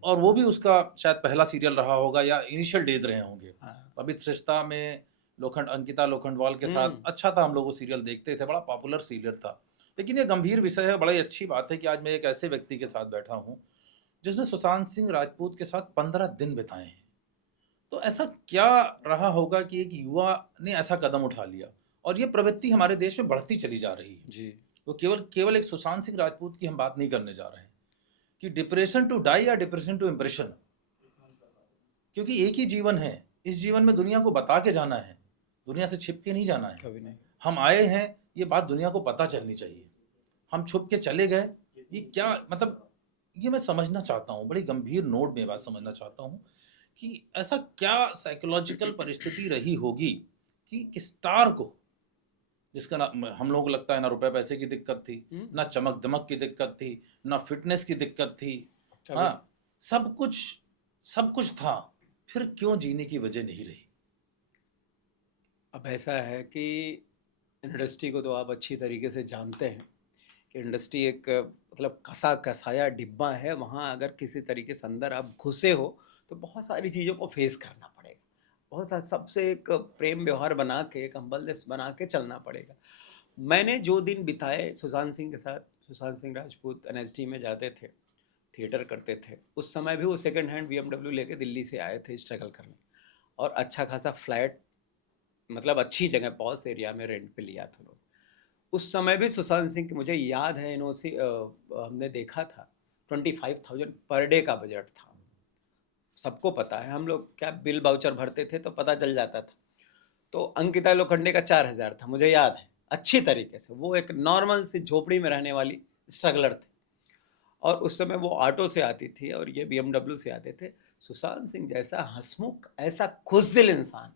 और वो भी उसका शायद पहला सीरियल रहा होगा या इनिशियल डेज रहे होंगे। पवित्र रिश्ता में अंकिता लोखंडवाल के साथ अच्छा था, हम लोग वो सीरियल देखते थे, बड़ा पॉपुलर सीरियल था। लेकिन ये गंभीर विषय है, बड़ी अच्छी बात है कि आज मैं एक ऐसे व्यक्ति के साथ बैठा हूँ जिसने सुशांत सिंह राजपूत के साथ 15 दिन बिताए हैं। तो ऐसा क्या रहा होगा कि एक युवा ने ऐसा कदम उठा लिया, और ये प्रवृत्ति हमारे देश में बढ़ती चली जा रही है जी। तो केवल एक सुशांत सिंह राजपूत की हम बात नहीं करने जा रहे हैं कि डिप्रेशन टू डाई या डिप्रेशन टू इम्प्रेशन, क्योंकि एक ही जीवन है, इस जीवन में दुनिया को बता के जाना है, दुनिया से छिप के नहीं जाना है। कभी नहीं। हम आए हैं, ये बात दुनिया को पता चलनी चाहिए। हम छुप के चले गए, ये क्या मतलब, ये मैं समझना चाहता हूँ, बड़ी गंभीर नोट में बात समझना चाहता हूँ कि ऐसा क्या साइकोलॉजिकल परिस्थिति रही होगी कि स्टार को, जिसका ना हम लोगों को लगता है ना रुपए पैसे की दिक्कत थी, ना चमक दमक की दिक्कत थी, ना फिटनेस की दिक्कत थी, हाँ, सब कुछ था, फिर क्यों जीने की वजह नहीं रही? अब ऐसा है कि इंडस्ट्री को तो आप अच्छी तरीके से जानते हैं कि कि इंडस्ट्री एक मतलब कसा कसाया डिब्बा है, वहाँ अगर किसी तरीके से अंदर आप घुसे हो तो बहुत सारी चीज़ों को फेस करना पड़ेगा, बहुत सारा सबसे एक प्रेम व्यवहार बना के, एक हम्बलनेस बना के चलना पड़ेगा। मैंने जो दिन बिताए सुशांत सिंह के साथ, सुशांत सिंह राजपूत एनएसडी में जाते थे, थिएटर करते थे, उस समय भी वो सेकंड हैंड BMW लेके दिल्ली से आए थे स्ट्रगल करने, और अच्छा खासा फ्लैट मतलब अच्छी जगह पॉस एरिया में रेंट पे लिया था उन्होंने। उस समय भी सुशांत सिंह की मुझे याद है एनओसी हमने देखा था, 25,000 पर डे का बजट था। सबको पता है, हम लोग क्या बिल बाउचर भरते थे तो पता चल जाता था। तो अंकिता लोखंडे का 4,000 था, मुझे याद है अच्छी तरीके से। वो एक नॉर्मल सी झोपड़ी में रहने वाली स्ट्रगलर थी, और उस समय वो ऑटो से आती थी और ये BMW से आते थे। सुशांत सिंह जैसा हंसमुख, ऐसा खुशदिल इंसान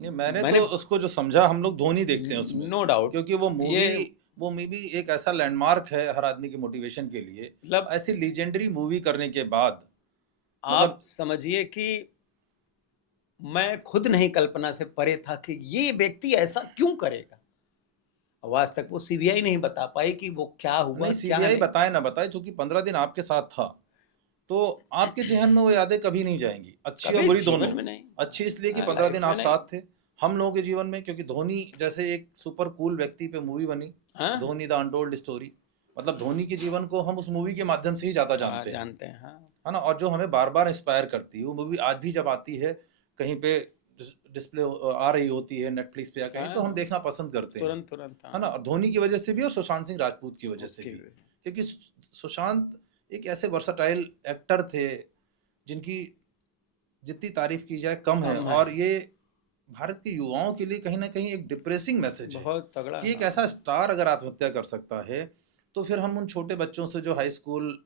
ये मैंने मैंने तो उसको जो समझा, हम लोग धोनी देखते हैं उसमें, नो डाउट, क्योंकि ये वो मूवी एक ऐसा लैंडमार्क है हर आदमी के मोटिवेशन के लिए। मतलब ऐसी लीजेंडरी मूवी करने के बाद आप मतलब समझिए कि मैं खुद नहीं कल्पना से परे था कि ये व्यक्ति ऐसा क्यों करेगा। अब आज तक वो सीबीआई नहीं बता पाई कि वो क्या हुआ नहीं, क्या सीबीआई नहीं। बताए ना बताए, चूंकि 15 दिन आपके साथ था तो आपके जहन में वो यादें कभी नहीं जाएंगी, अच्छी और कभी बुरी दोनों। जीवन में नहीं, अच्छी इसलिए कि 15 लाइफ दिन में आप नहीं। साथ थे। हम लोगों के जीवन में, क्योंकि धोनी जैसे एक सुपर कूल व्यक्ति पे मूवी बनी, हाँ धोनी द अनटोल्ड स्टोरी, मतलब धोनी के जीवन को हम उस मूवी के माध्यम से ही ज्यादा हाँ, जानते हैं, जानते हैं हाँ। है ना। और जो हमें बार बार इंस्पायर करती है वो मूवी, आज भी जब आती है कहीं पे डिस्प्ले आ रही होती है नेटफ्लिक्स पे या कहीं, तो हम हाँ, देखना पसंद करते हैं, तुरंत तुरंत है ना। हाँ। और धोनी की वजह से भी और सुशांत सिंह राजपूत की वजह से उसकी भी, भी। क्योंकि सुशांत एक ऐसे वर्सटाइल एक्टर थे जिनकी जितनी तारीफ की जाए कम है। कम है, और ये भारत के युवाओं के लिए कहीं ना कहीं एक डिप्रेसिंग मैसेज है बहुत तगड़ा कि एक हाँ। ऐसा स्टार अगर आत्महत्या कर सकता है, तो फिर हम उन छोटे बच्चों से जो हाई स्कूल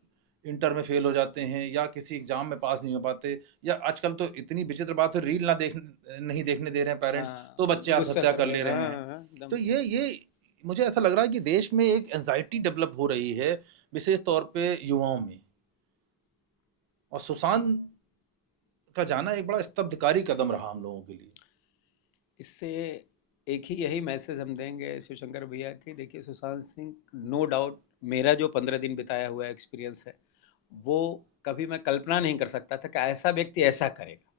इंटर में फेल हो जाते हैं या किसी एग्जाम में पास नहीं हो पाते, या आजकल तो इतनी विचित्र बात है, रील नहीं देखने दे रहे हैं पेरेंट्स, तो हाँ, बच्चे गुस्सा आत्महत्या कर कर ले ले हाँ रहे हैं। हाँ, हाँ, एकदम तो से। ये मुझे ऐसा लग रहा है कि देश में एक एंजाइटी डेवलप हो रही है, विशेष तौर पे युवाओं में। और सुशांत का जाना एक बड़ा स्तब्धकारी कदम रहा हम लोगों के लिए। इससे एक ही यही मैसेज हम देंगे शिवशंकर भैया कि देखिए सुशांत सिंह, नो डाउट मेरा जो 15 दिन बिताया हुआ एक्सपीरियंस है, वो कभी मैं कल्पना नहीं कर सकता था कि ऐसा व्यक्ति ऐसा करेगा।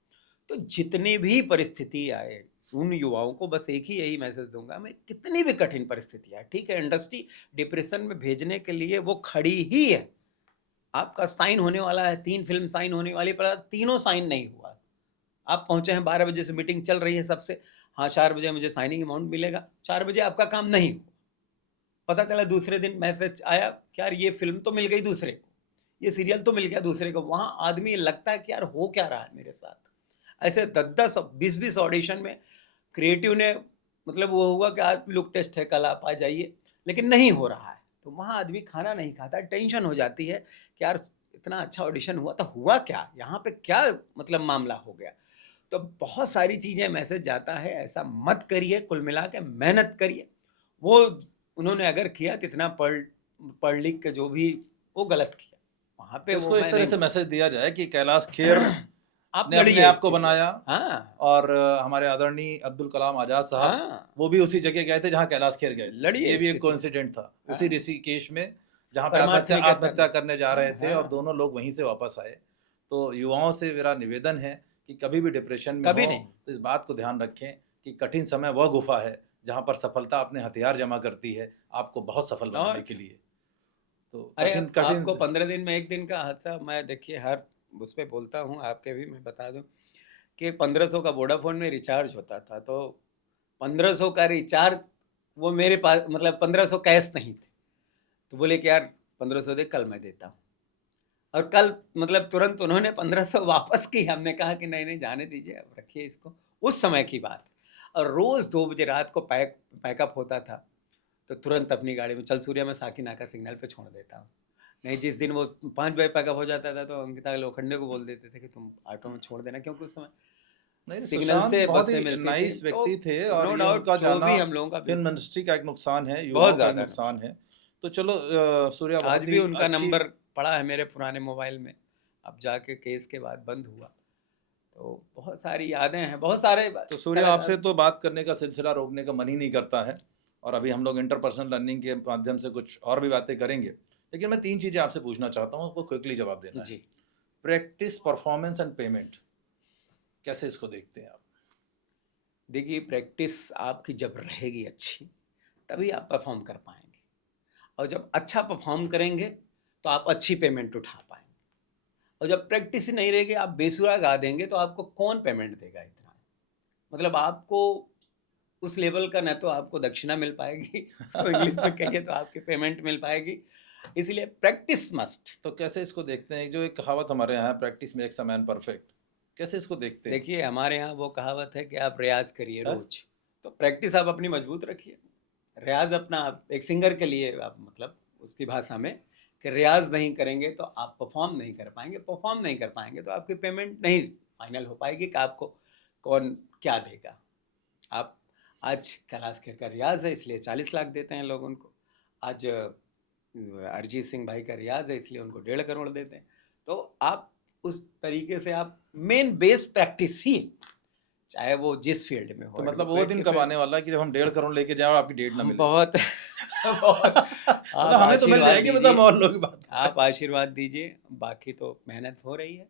तो जितनी भी परिस्थिति आए, उन युवाओं को बस एक ही यही मैसेज दूंगा, मैं कितनी भी कठिन परिस्थिति आए, ठीक है, इंडस्ट्री डिप्रेशन में भेजने के लिए वो खड़ी ही है। आपका साइन होने वाला है, 3 फिल्म साइन होने वाली, पर तीनों साइन नहीं हुआ। आप पहुंचे हैं 12 बजे से, मीटिंग चल रही है सबसे, हाँ 4 बजे मुझे साइनिंग अमाउंट मिलेगा, 4 बजे आपका काम नहीं हुआ। पता चला दूसरे दिन मैसेज आया कि यार ये फिल्म तो मिल गई दूसरे को, ये सीरियल तो मिल गया दूसरे को। वहाँ आदमी लगता है कि यार हो क्या रहा है मेरे साथ। ऐसे 10-10 20-20 ऑडिशन में क्रिएटिव ने मतलब वो हुआ कि आज लुक टेस्ट है, कल आप आ जाइए, लेकिन नहीं हो रहा है। तो वहाँ आदमी खाना नहीं खाता, टेंशन हो जाती है कि यार इतना अच्छा ऑडिशन हुआ तो हुआ क्या, यहाँ पे क्या मतलब मामला हो गया। तो बहुत सारी चीज़ें मैसेज जाता है, ऐसा मत करिए, कुल मिला के मेहनत करिए। वो उन्होंने अगर किया तो इतना पढ़ पढ़ लिख के जो भी, वो गलत किया वहाँ पे, तो वो इसको इस मैं तरह नहीं से बोलूँगा। मैसेज दिया जाए कि कैलाश खेर आप ने अपने लड़िए आप इस को स्थिति बनाया, से। हाँ और हमारे आदरणीय अब्दुल कलाम आजाद साहब हाँ, वो भी उसी जगह गए थे जहां कैलाश खेर गए थे। लड़िए ये इस भी एक स्थिति से। कोइंसिडेंट था, उसी हाँ, ऋषिकेश में जहां पे परमार्थ आत्महत्या निकेतन। करने जा रहे हाँ थे, और हाँ, दोनों लोग वहीं से वापस आए। तो युवाओं से मेरा निवेदन है कि कभी भी डिप्रेशन में कभी हो नहीं। तो इस बात को ध्यान रखें कि कठिन समय वह गुफा है जहां पर सफलता अपने हथियार जमा करती है आपको बहुत सफल बनाने और के लिए। तो अरे कठिन कठिन आपको 15 दिन में एक दिन का हादसा, मैं देखिए हर उस पे बोलता हूँ, आपके भी मैं बता दूं कि 1500 का वोडाफोन में रिचार्ज होता था, तो 1500 का रिचार्ज वो मेरे पास, मतलब 1500 कैश नहीं थे। तो बोले कि यार 1500 दे, कल मैं देता हूँ। और कल मतलब तुरंत उन्होंने 1500 वापस की। हमने कहा कि नहीं नहीं जाने दीजिए, अब रखिए इसको। उस समय की बात है। और रोज़ 2 बजे रात को पैकअप होता था, तो तुरंत अपनी गाड़ी में चल सूर्या में साकिना का सिग्नल पे छोड़ देता हूँ। नहीं, जिस दिन वो 5 बजे पैकअप हो जाता था तो अंकिता लोखंडे को बोल देते थे कि तुम ऑटो में छोड़ देना, क्योंकि उस समय नहीं, सिग्नल सुशांत से बहुत बसें ही मिलती थी। नाइस तो व्यक्ति थे, और नो ये डाउट उनका जो जाना भी हम लोगों का फिल्म इंडस्ट्री का एक नुकसान है, बहुत युवाओं का एक ज़्यादा नुकसान नुकसान। है। तो चलो, सूर्या आज बहुत भी ही उनका अच्छी। नंबर पड़ा है मेरे पुराने मोबाइल में, अब जाके केस के बाद बंद हुआ। तो बहुत सारी यादें हैं, बहुत सारे तो सूर्या, आपसे कलाकार। तो बात करने का सिलसिला रोकने का मन ही नहीं करता है। और अभी हम लोग इंटरपर्सनल लर्निंग के माध्यम से कुछ और भी बातें करेंगे, लेकिन मैं 3 चीज़ें आपसे पूछना चाहता हूँ, वो क्विकली जवाब देना है। जी प्रैक्टिस, परफॉर्मेंस एंड पेमेंट, कैसे इसको देखते हैं आप? देखिए, प्रैक्टिस आपकी जब रहेगी अच्छी तभी आप परफॉर्म कर पाएंगे, और जब अच्छा परफॉर्म करेंगे तो आप अच्छी पेमेंट उठा पाएंगे। और जब प्रैक्टिस ही नहीं रहेगी, आप बेसुरा गा देंगे तो आपको कौन पेमेंट देगा इतना? मतलब आपको उस लेवल का न तो आपको दक्षिणा मिल पाएगी उसको इंग्लिश में कहिए तो आपकी पेमेंट मिल पाएगी। इसलिए प्रैक्टिस मस्ट। तो कैसे इसको देखते हैं? जो एक कहावत हमारे यहाँ है, practice makes a man perfect, कैसे इसको देखते हैं? देखिए, हमारे यहाँ वो कहावत है कि आप रियाज करिए हाँ? रोज, तो प्रैक्टिस आप अपनी मजबूत रखिए। रियाज अपना, आप एक सिंगर के लिए आप मतलब उसकी भाषा में कि रियाज नहीं करेंगे तो आप परफॉर्म नहीं कर पाएंगे, परफॉर्म नहीं कर पाएंगे तो आपकी पेमेंट नहीं फाइनल हो पाएगी कि आपको कौन क्या देगा। आप आज कैलाश खेर का रियाज है इसलिए 40 लाख देते हैं लोग उनको, आज अरिजीत सिंह भाई का रियाज है इसलिए उनको 1.5 करोड़ देते हैं। तो आप उस तरीके से आप मेन बेस प्रैक्टिस ही, चाहे वो जिस फील्ड में हो। तो मतलब वो एडवोकेट दिन के कब फील्ड आने वाला है कि जब हम 1.5 करोड़ लेके जाए और आपकी डेट ना हम मिले? बहुत बहुत मतलब आप हमें तो मिल आशीर्वाद जाएगी, मतलब दीजिए, और लोग की बात कर रहे आप आशीर्वाद दीजिए, बाकी तो मेहनत हो रही है।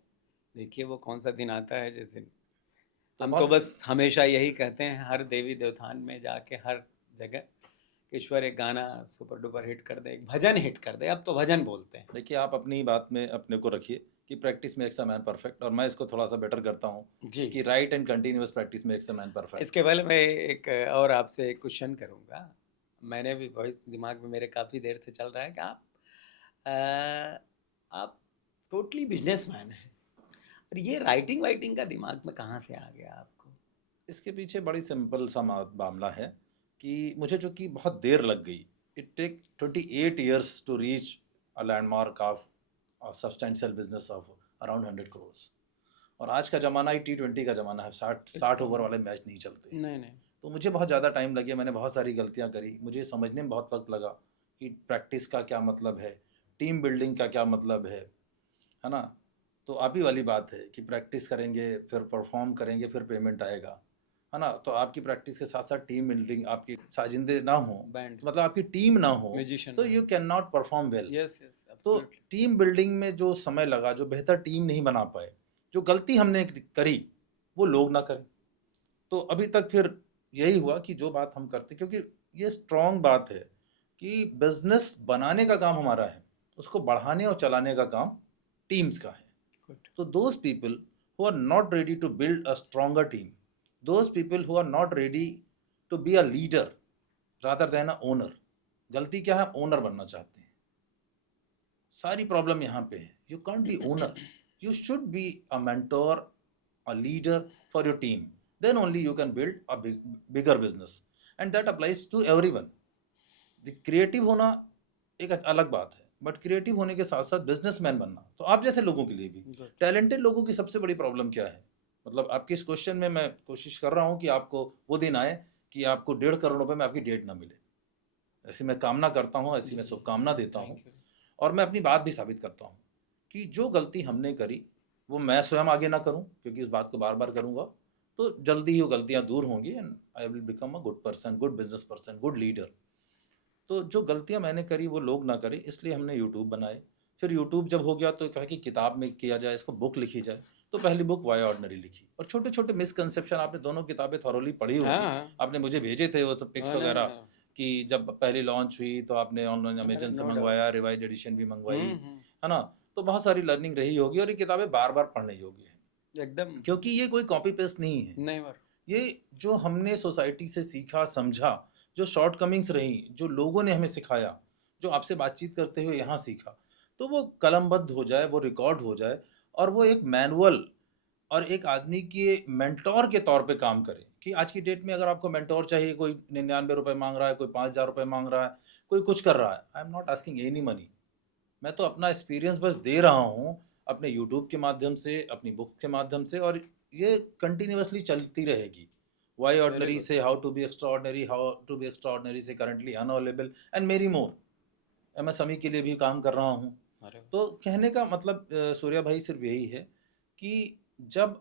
देखिए वो कौन सा दिन आता है जिस दिन तो हम तो बहुत बस हमेशा यही कहते हैं, हर देवी देवतान में जाके हर जगह कि ईश्वर एक गाना सुपर डुपर हिट कर दे, एक भजन हिट कर दे। अब तो भजन बोलते हैं। देखिए, आप अपनी बात में अपने को रखिए कि practice makes a man perfect, और मैं इसको थोड़ा सा बेटर करता हूँ जी, कि right and continuous practice makes a man perfect. इसके पहले मैं एक और आपसे एक क्वेश्चन करूँगा। मैंने भी वॉइस दिमाग में मेरे काफ़ी देर से चल रहा है कि आप टोटली बिजनेसमैन हैं, और ये राइटिंग वाइटिंग का दिमाग में कहाँ से आ गया आपको? इसके पीछे बड़ी सिंपल सा मामला है कि मुझे जो कि बहुत देर लग गई, it take 28 years to reach a landmark of substantial business of around 100 crore. और आज का ज़माना ही T20 का ज़माना है, 60 ओवर वाले मैच नहीं चलते। नहीं नहीं, तो मुझे बहुत ज़्यादा टाइम लग गया, मैंने बहुत सारी गलतियाँ करी, मुझे समझने में बहुत वक्त लगा कि प्रैक्टिस का क्या मतलब है, टीम बिल्डिंग का क्या मतलब है ना? तो आप ही वाली बात है कि प्रैक्टिस करेंगे, फिर परफॉर्म करेंगे, फिर पेमेंट आएगा, है ना? तो आपकी प्रैक्टिस के साथ साथ टीम बिल्डिंग, आपकी साजिंदे ना हो, बैंड तो मतलब आपकी टीम ना हो, म्यूजिशियन तो you can not perform well. Yes yes तो एब्सोल्युटली। टीम बिल्डिंग में जो समय लगा, जो बेहतर टीम नहीं बना पाए, जो गलती हमने करी वो लोग ना करें। तो अभी तक फिर यही हुआ कि जो बात हम करते, क्योंकि ये स्ट्रॉन्ग बात है कि बिजनेस बनाने का काम हमारा है, उसको बढ़ाने और चलाने का काम टीम्स का है। Good. So those people who are not ready to build a stronger team, those people who are not ready to be a leader rather than a owner, गलती क्या है? ओनर बनना चाहते हैं। सारी प्रॉब्लम यहाँ पे है, you can't be owner, you should be a mentor, a leader for your team, then only you can build a bigger business, and that applies to everyone. Creative होना एक अलग बात है, बट क्रिएटिव होने के साथ साथ बिजनेसमैन बनना, तो आप जैसे लोगों के लिए भी, गुड। टैलेंटेड लोगों की सबसे बड़ी प्रॉब्लम क्या है? मतलब आपके इस क्वेश्चन में मैं कोशिश कर रहा हूँ कि आपको वो दिन आए कि आपको 1.5 करोड़ रुपए में आपकी डेट ना मिले। ऐसी मैं कामना करता हूँ, ऐसी मैं शुभकामना देता हूँ, थैंक यू। और मैं अपनी बात भी साबित करता हूँ कि जो गलती हमने करी वो मैं स्वयं आगे ना करूँ, क्योंकि इस बात को बार बार करूँगा तो जल्दी ही वो गलतियाँ दूर होंगी, and I will become a good person, good business person, good leader. तो जो गलतियां मैंने करी वो लोग ना करें, इसलिए हमने यूट्यूब बनाए। फिर यूट्यूब जब हो गया तो कहा कि किताब में किया जाए, इसको बुक लिखी जाए। तो पहली बुक वाई ऑर्डिनरी लिखी, और छोटे छोटे मिसकंसेप्शन, आपने दोनों किताबें थॉरोली पढ़ी हाँ होंगी, हाँ, आपने मुझे भेजे थे वो सब पिक्स नो नो वगैरह, नो, कि जब पहली लॉन्च हुई तो आपने ऑनलाइन अरे अमेजन से नो डाउट। मंगवाया, रिवाइज एडिशन भी मंगवाई, हम्म, है ना? तो बहुत सारी लर्निंग रही होगी, और ये किताबें बार बार पढ़ने योग्य है, एकदम क्योंकि ये कोई कॉपी पेस्ट नहीं है। नहीं वर। ये जो हमने सोसाइटी से सीखा समझा, जो शॉर्टकमिंग्स रही, जो लोगों ने हमें सिखाया, जो आपसे बातचीत करते हुए यहाँ सीखा, तो वो कलमबद्ध हो जाए, वो रिकॉर्ड हो जाए, और वो एक मैनुअल और एक आदमी के मेंटोर के तौर पे काम करे। कि आज की डेट में अगर आपको मेंटोर चाहिए, कोई 99 रुपए मांग रहा है, कोई 5,000 रुपए मांग रहा है, कोई कुछ कर रहा है, I am not asking any money. मैं तो अपना एक्सपीरियंस बस दे रहा हूँ, अपने यूट्यूब के माध्यम से, अपनी बुक के माध्यम से, और ये कंटिन्यूअसली चलती रहेगी। Why very ordinary good. Say how to be extraordinary, how to be extraordinary say currently unavailable, and many more. MSME के लिए भी काम कर रहा हूँ। अरे वाह। तो कहने का मतलब सूर्या भाई सिर्फ यही है कि जब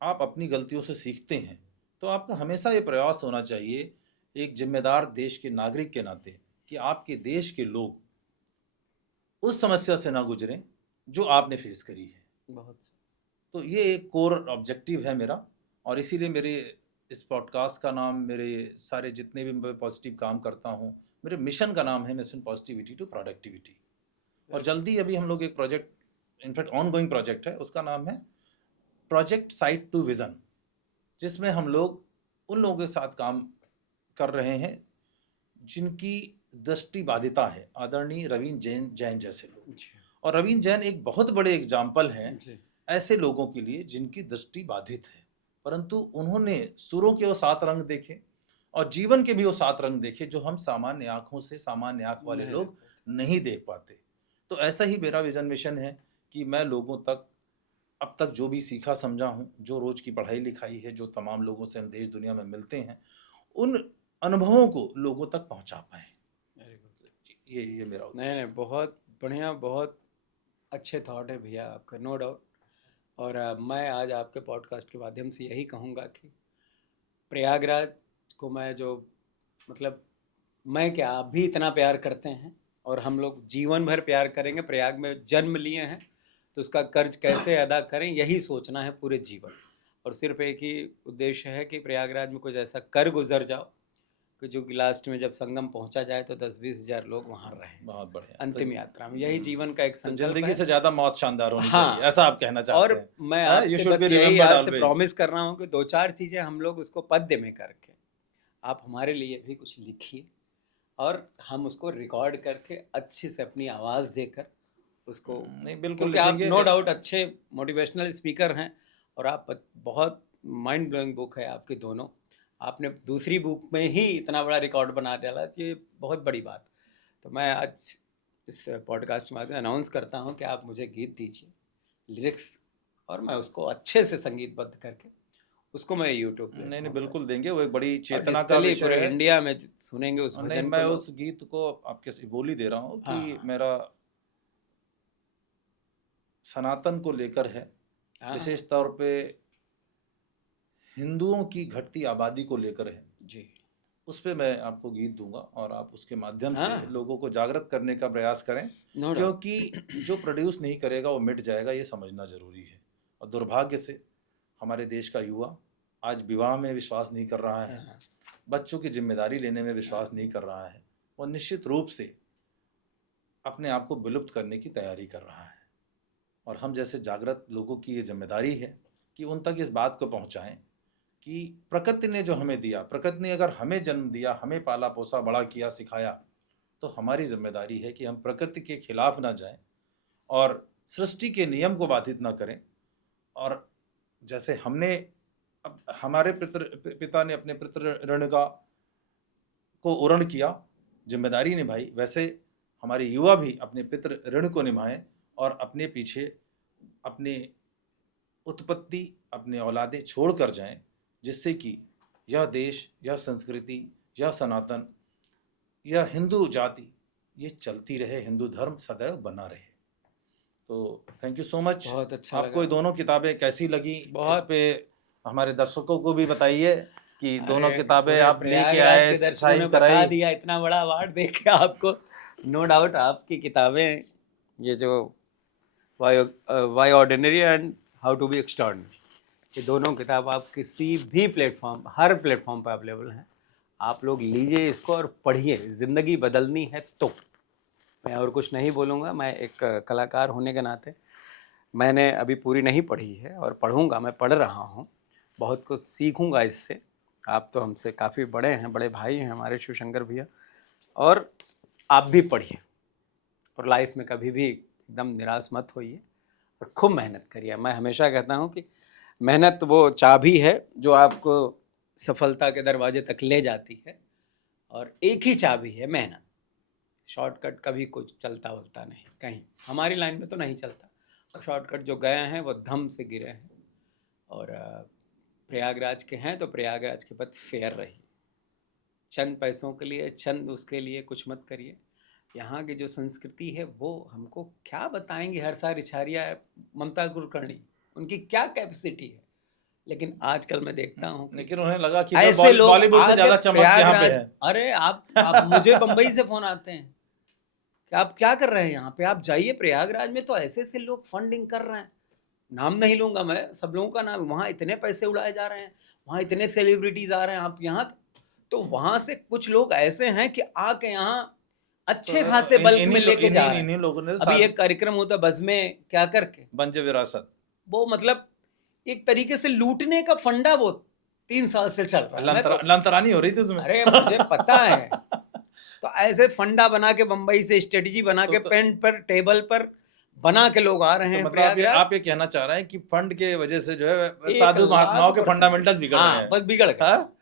आप अपनी गलतियों से सीखते हैं तो आपका हमेशा ये प्रयास होना चाहिए एक जिम्मेदार देश के नागरिक के नाते कि आपके देश के लोग उस समस्या से ना गुजरें जो आपने फेस करी है। बहुत तो ये एक कोर ऑब्जेक्टिव है मेरा, और इसीलिए मेरे इस पॉडकास्ट का नाम, मेरे सारे जितने भी मैं पॉजिटिव काम करता हूँ, मेरे मिशन का नाम है मिशन पॉजिटिविटी टू प्रोडक्टिविटी। और जल्दी अभी हम लोग एक project, in fact on going project है, उसका नाम है प्रोजेक्ट साइट टू विज़न, जिसमें हम लोग उन लोगों के साथ काम कर रहे हैं जिनकी दृष्टि बाधिता है, आदरणीय रवीन जैन जैसे लोग। और रवीन जैन एक बहुत बड़े एग्जाम्पल हैं ऐसे लोगों के लिए जिनकी दृष्टि बाधित है, परंतु उन्होंने सुरों के वो 7 रंग देखे और जीवन के भी वो 7 रंग देखे जो हम सामान्य आँखों से, सामान्य आँख वाले लोग नहीं देख पाते। तो ऐसा ही मेरा विजन मिशन है कि मैं लोगों तक अब तक जो भी सीखा समझा हूँ, जो रोज़ की पढ़ाई लिखाई है, जो तमाम लोगों से हम देश दुनिया में मिलते हैं, उन अनुभवों को लोगों तक पहुँचा पाएँ। ये मेरा उद्देश्य है। नहीं, बहुत बढ़िया, बहुत अच्छे थॉट है भैया आपका, नो डाउट। और मैं आज आपके पॉडकास्ट के माध्यम से यही कहूँगा कि प्रयागराज को मैं जो, मतलब मैं क्या, आप भी इतना प्यार करते हैं और हम लोग जीवन भर प्यार करेंगे। प्रयाग में जन्म लिए हैं तो उसका कर्ज कैसे अदा करें, यही सोचना है पूरे जीवन। और सिर्फ एक ही उद्देश्य है कि प्रयागराज में कुछ ऐसा कर गुजर जाओ कि जो कि लास्ट में जब संगम पहुंचा जाए तो 10-20 हज़ार लोग वहाँ रहें बहुत बढ़िया। अंतिम यात्रा में। यही जीवन का एक तो संकल्प जिंदगी है। से ज्यादा मौत शानदार होनी हाँ, चाहिए, ऐसा आप कहना चाहते और हैं। मैं You आपसे should बस be यही remembered आपसे always. प्रॉमिस कर रहा हूँ कि 2-4 चीज़ें हम लोग उसको पद्य में करके आप हमारे लिए भी कुछ लिखिए और हम उसको रिकॉर्ड करके अच्छी से अपनी आवाज़ देकर उसको, नहीं बिल्कुल क्योंकि आप लिखेंगे। नो डाउट अच्छे मोटिवेशनल स्पीकर हैं और आप बहुत माइंड ब्लोइंग बुक है आपकी दोनों। आपने दूसरी बुक में ही इतना बड़ा रिकॉर्ड बना डाला, तो ये बहुत बड़ी बात। तो मैं आज इस पॉडकास्ट के माध्यम से अनाउंस करता हूँ कि आप मुझे गीत दीजिए, लिरिक्स, और मैं उसको अच्छे से संगीतबद्ध करके उसको मैं यूट्यूब पे नहीं बिल्कुल देंगे, वो एक बड़ी और चेतना का डिजिटली विषय पूरे है। इंडिया में सुनेंगे उस नहीं, भजन मैं को लोग। उस गीत को आपके बोल ही दे रहा हूँ कि हाँ। मेरा सनातन को लेकर है, हाँ विशेष तौर पे हिंदुओं की घटती आबादी को लेकर है जी। उस पे मैं आपको गीत दूंगा और आप उसके माध्यम से हाँ, लोगों को जागृत करने का प्रयास करें, नो डाउट। क्योंकि जो प्रोड्यूस नहीं करेगा वो मिट जाएगा, ये समझना जरूरी है। और दुर्भाग्य से हमारे देश का युवा आज विवाह में विश्वास नहीं कर रहा है, हाँ, बच्चों की जिम्मेदारी लेने में विश्वास नहीं कर रहा है, और निश्चित रूप से अपने आप को विलुप्त करने की तैयारी कर रहा है। और हम जैसे जागृत लोगों की ये जिम्मेदारी है कि उन तक इस बात को पहुंचाएं कि प्रकृति ने जो हमें दिया, प्रकृति ने अगर हमें जन्म दिया, हमें पाला पोसा बड़ा किया सिखाया, तो हमारी जिम्मेदारी है कि हम प्रकृति के खिलाफ ना जाएं और सृष्टि के नियम को बाधित ना करें। और जैसे हमने, अब हमारे पिता ने अपने पितृ ऋण को उरण किया, जिम्मेदारी निभाई, वैसे हमारे युवा भी अपने पितृ ऋण को निभाएं और अपने पीछे अपनी उत्पत्ति, अपने औलादें छोड़ कर जाएं, जिससे कि यह देश, यह संस्कृति, यह सनातन, यह हिंदू जाति ये चलती रहे, हिंदू धर्म सदैव बना रहे। तो थैंक यू सो मच। बहुत अच्छा आपको ये लगा। दोनों किताबें कैसी लगी, इस बहुत। पे हमारे दर्शकों को भी बताइए कि दोनों अरे, किताबें पूरे आप लेके प्रयागराज आए, के दर्शकों ने साइन बता कराई। दिया, इतना बड़ा अवार्ड देख के आपको। नो डाउट आपकी किताबें, ये जो why ordinary and how to be extraordinary, ये दोनों किताब आप किसी भी प्लेटफॉर्म, हर प्लेटफॉर्म पर अवेलेबल हैं। आप लोग लीजिए इसको और पढ़िए, ज़िंदगी बदलनी है तो। मैं और कुछ नहीं बोलूँगा। मैं एक कलाकार होने के नाते मैंने अभी पूरी नहीं पढ़ी है और पढ़ूँगा, मैं पढ़ रहा हूँ, बहुत कुछ सीखूँगा इससे। आप तो हमसे काफ़ी बड़े हैं, बड़े भाई हैं हमारे शिवशंकर भैया, और आप भी पढ़िए और लाइफ में कभी भी एकदम निराश मत होइए और खूब मेहनत करिए। मैं हमेशा कहता हूँ कि मेहनत वो चाबी है जो आपको सफलता के दरवाजे तक ले जाती है, और एक ही चाबी है मेहनत। शॉर्टकट कभी कुछ चलता वलता नहीं, कहीं हमारी लाइन में तो नहीं चलता। और शॉर्टकट जो गए हैं वो धम से गिरे हैं। और प्रयागराज के हैं तो प्रयागराज के पथ फेयर रहिए। चंद पैसों के लिए, चंद उसके लिए कुछ मत करिए। यहाँ की जो संस्कृति है वो हमको क्या बताएंगे हर साल रिछारिया ममता कुलकर्णी, उनकी क्या कैपेसिटी है। लेकिन आजकल मैं देखता हूँ कि लेकिन उन्हें लगा कि ऐसे लोग बॉलीवुड से आके ज्यादा चमक यहाँ पे प्रयागराज, है। अरे आप मुझे बंबई से फोन आते हैं कि आप क्या कर रहे हैं यहाँ पे, आप जाइए प्रयागराज में, तो ऐसे ऐसे लोग फंडिंग कर रहे हैं, नाम नहीं लूंगा मैं, सब लोगों का नाम, वहाँ इतने पैसे उड़ाए जा रहे हैं, वहाँ इतने सेलिब्रिटीज आ रहे हैं, आप यहाँ, तो वहाँ से कुछ लोग ऐसे हैं कि आके यहाँ अच्छे खासे बल्क में लेके जा रहे हैं। इन्हीं लोगों ने अभी एक कार्यक्रम होता बस में क्या करके, बंजे विरासत, वो मतलब एक तरीके से लूटने का फंडा वो 3 साल से चल रहा है। मैं तो, लंतरानी हो रही थी उसमें। अरे मुझे पता है, तो ऐसे फंडा बना के बम्बई से स्ट्रेटेजी बना के पेन पर टेबल पर बना के लोग आ रहे हैं मतलब प्रयागराज। आप ये कहना चाह रहे हैं कि फंड के वजह से जो है 1 साधु महात्माओं के लाख फंडामेंटल बिगड़ रहे हाँ, हैं। बस बिगड़ गए। हाँ?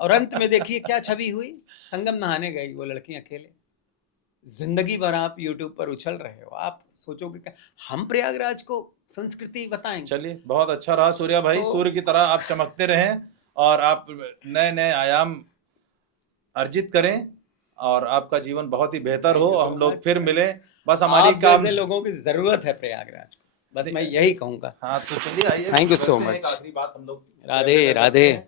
और अंत में देखिए क्या छवि हुई, संगम नहाने गई वो लड़की अकेले, जिंदगी भर आप यूट्यूब पर उछल रहे हो, आप सोचोगे क्या हम प्रयागराज को संस्कृति बताएंगे। चलिए, बहुत अच्छा रहा सूर्या भाई, तो- सूर्य की तरह आप चमकते रहें और आप नए नए आयाम अर्जित करें और आपका जीवन बहुत ही बेहतर हो। Thank you so हम लोग much. फिर मिलें, बस हमारी आप काम। जैसे लोगों की जरूरत है प्रयागराज को, बस मैं यही कहूंगा। हाँ तो चलिए आइए, Thank you so करते हैं एक much. आखिरी बात हम लोग राधे राधे।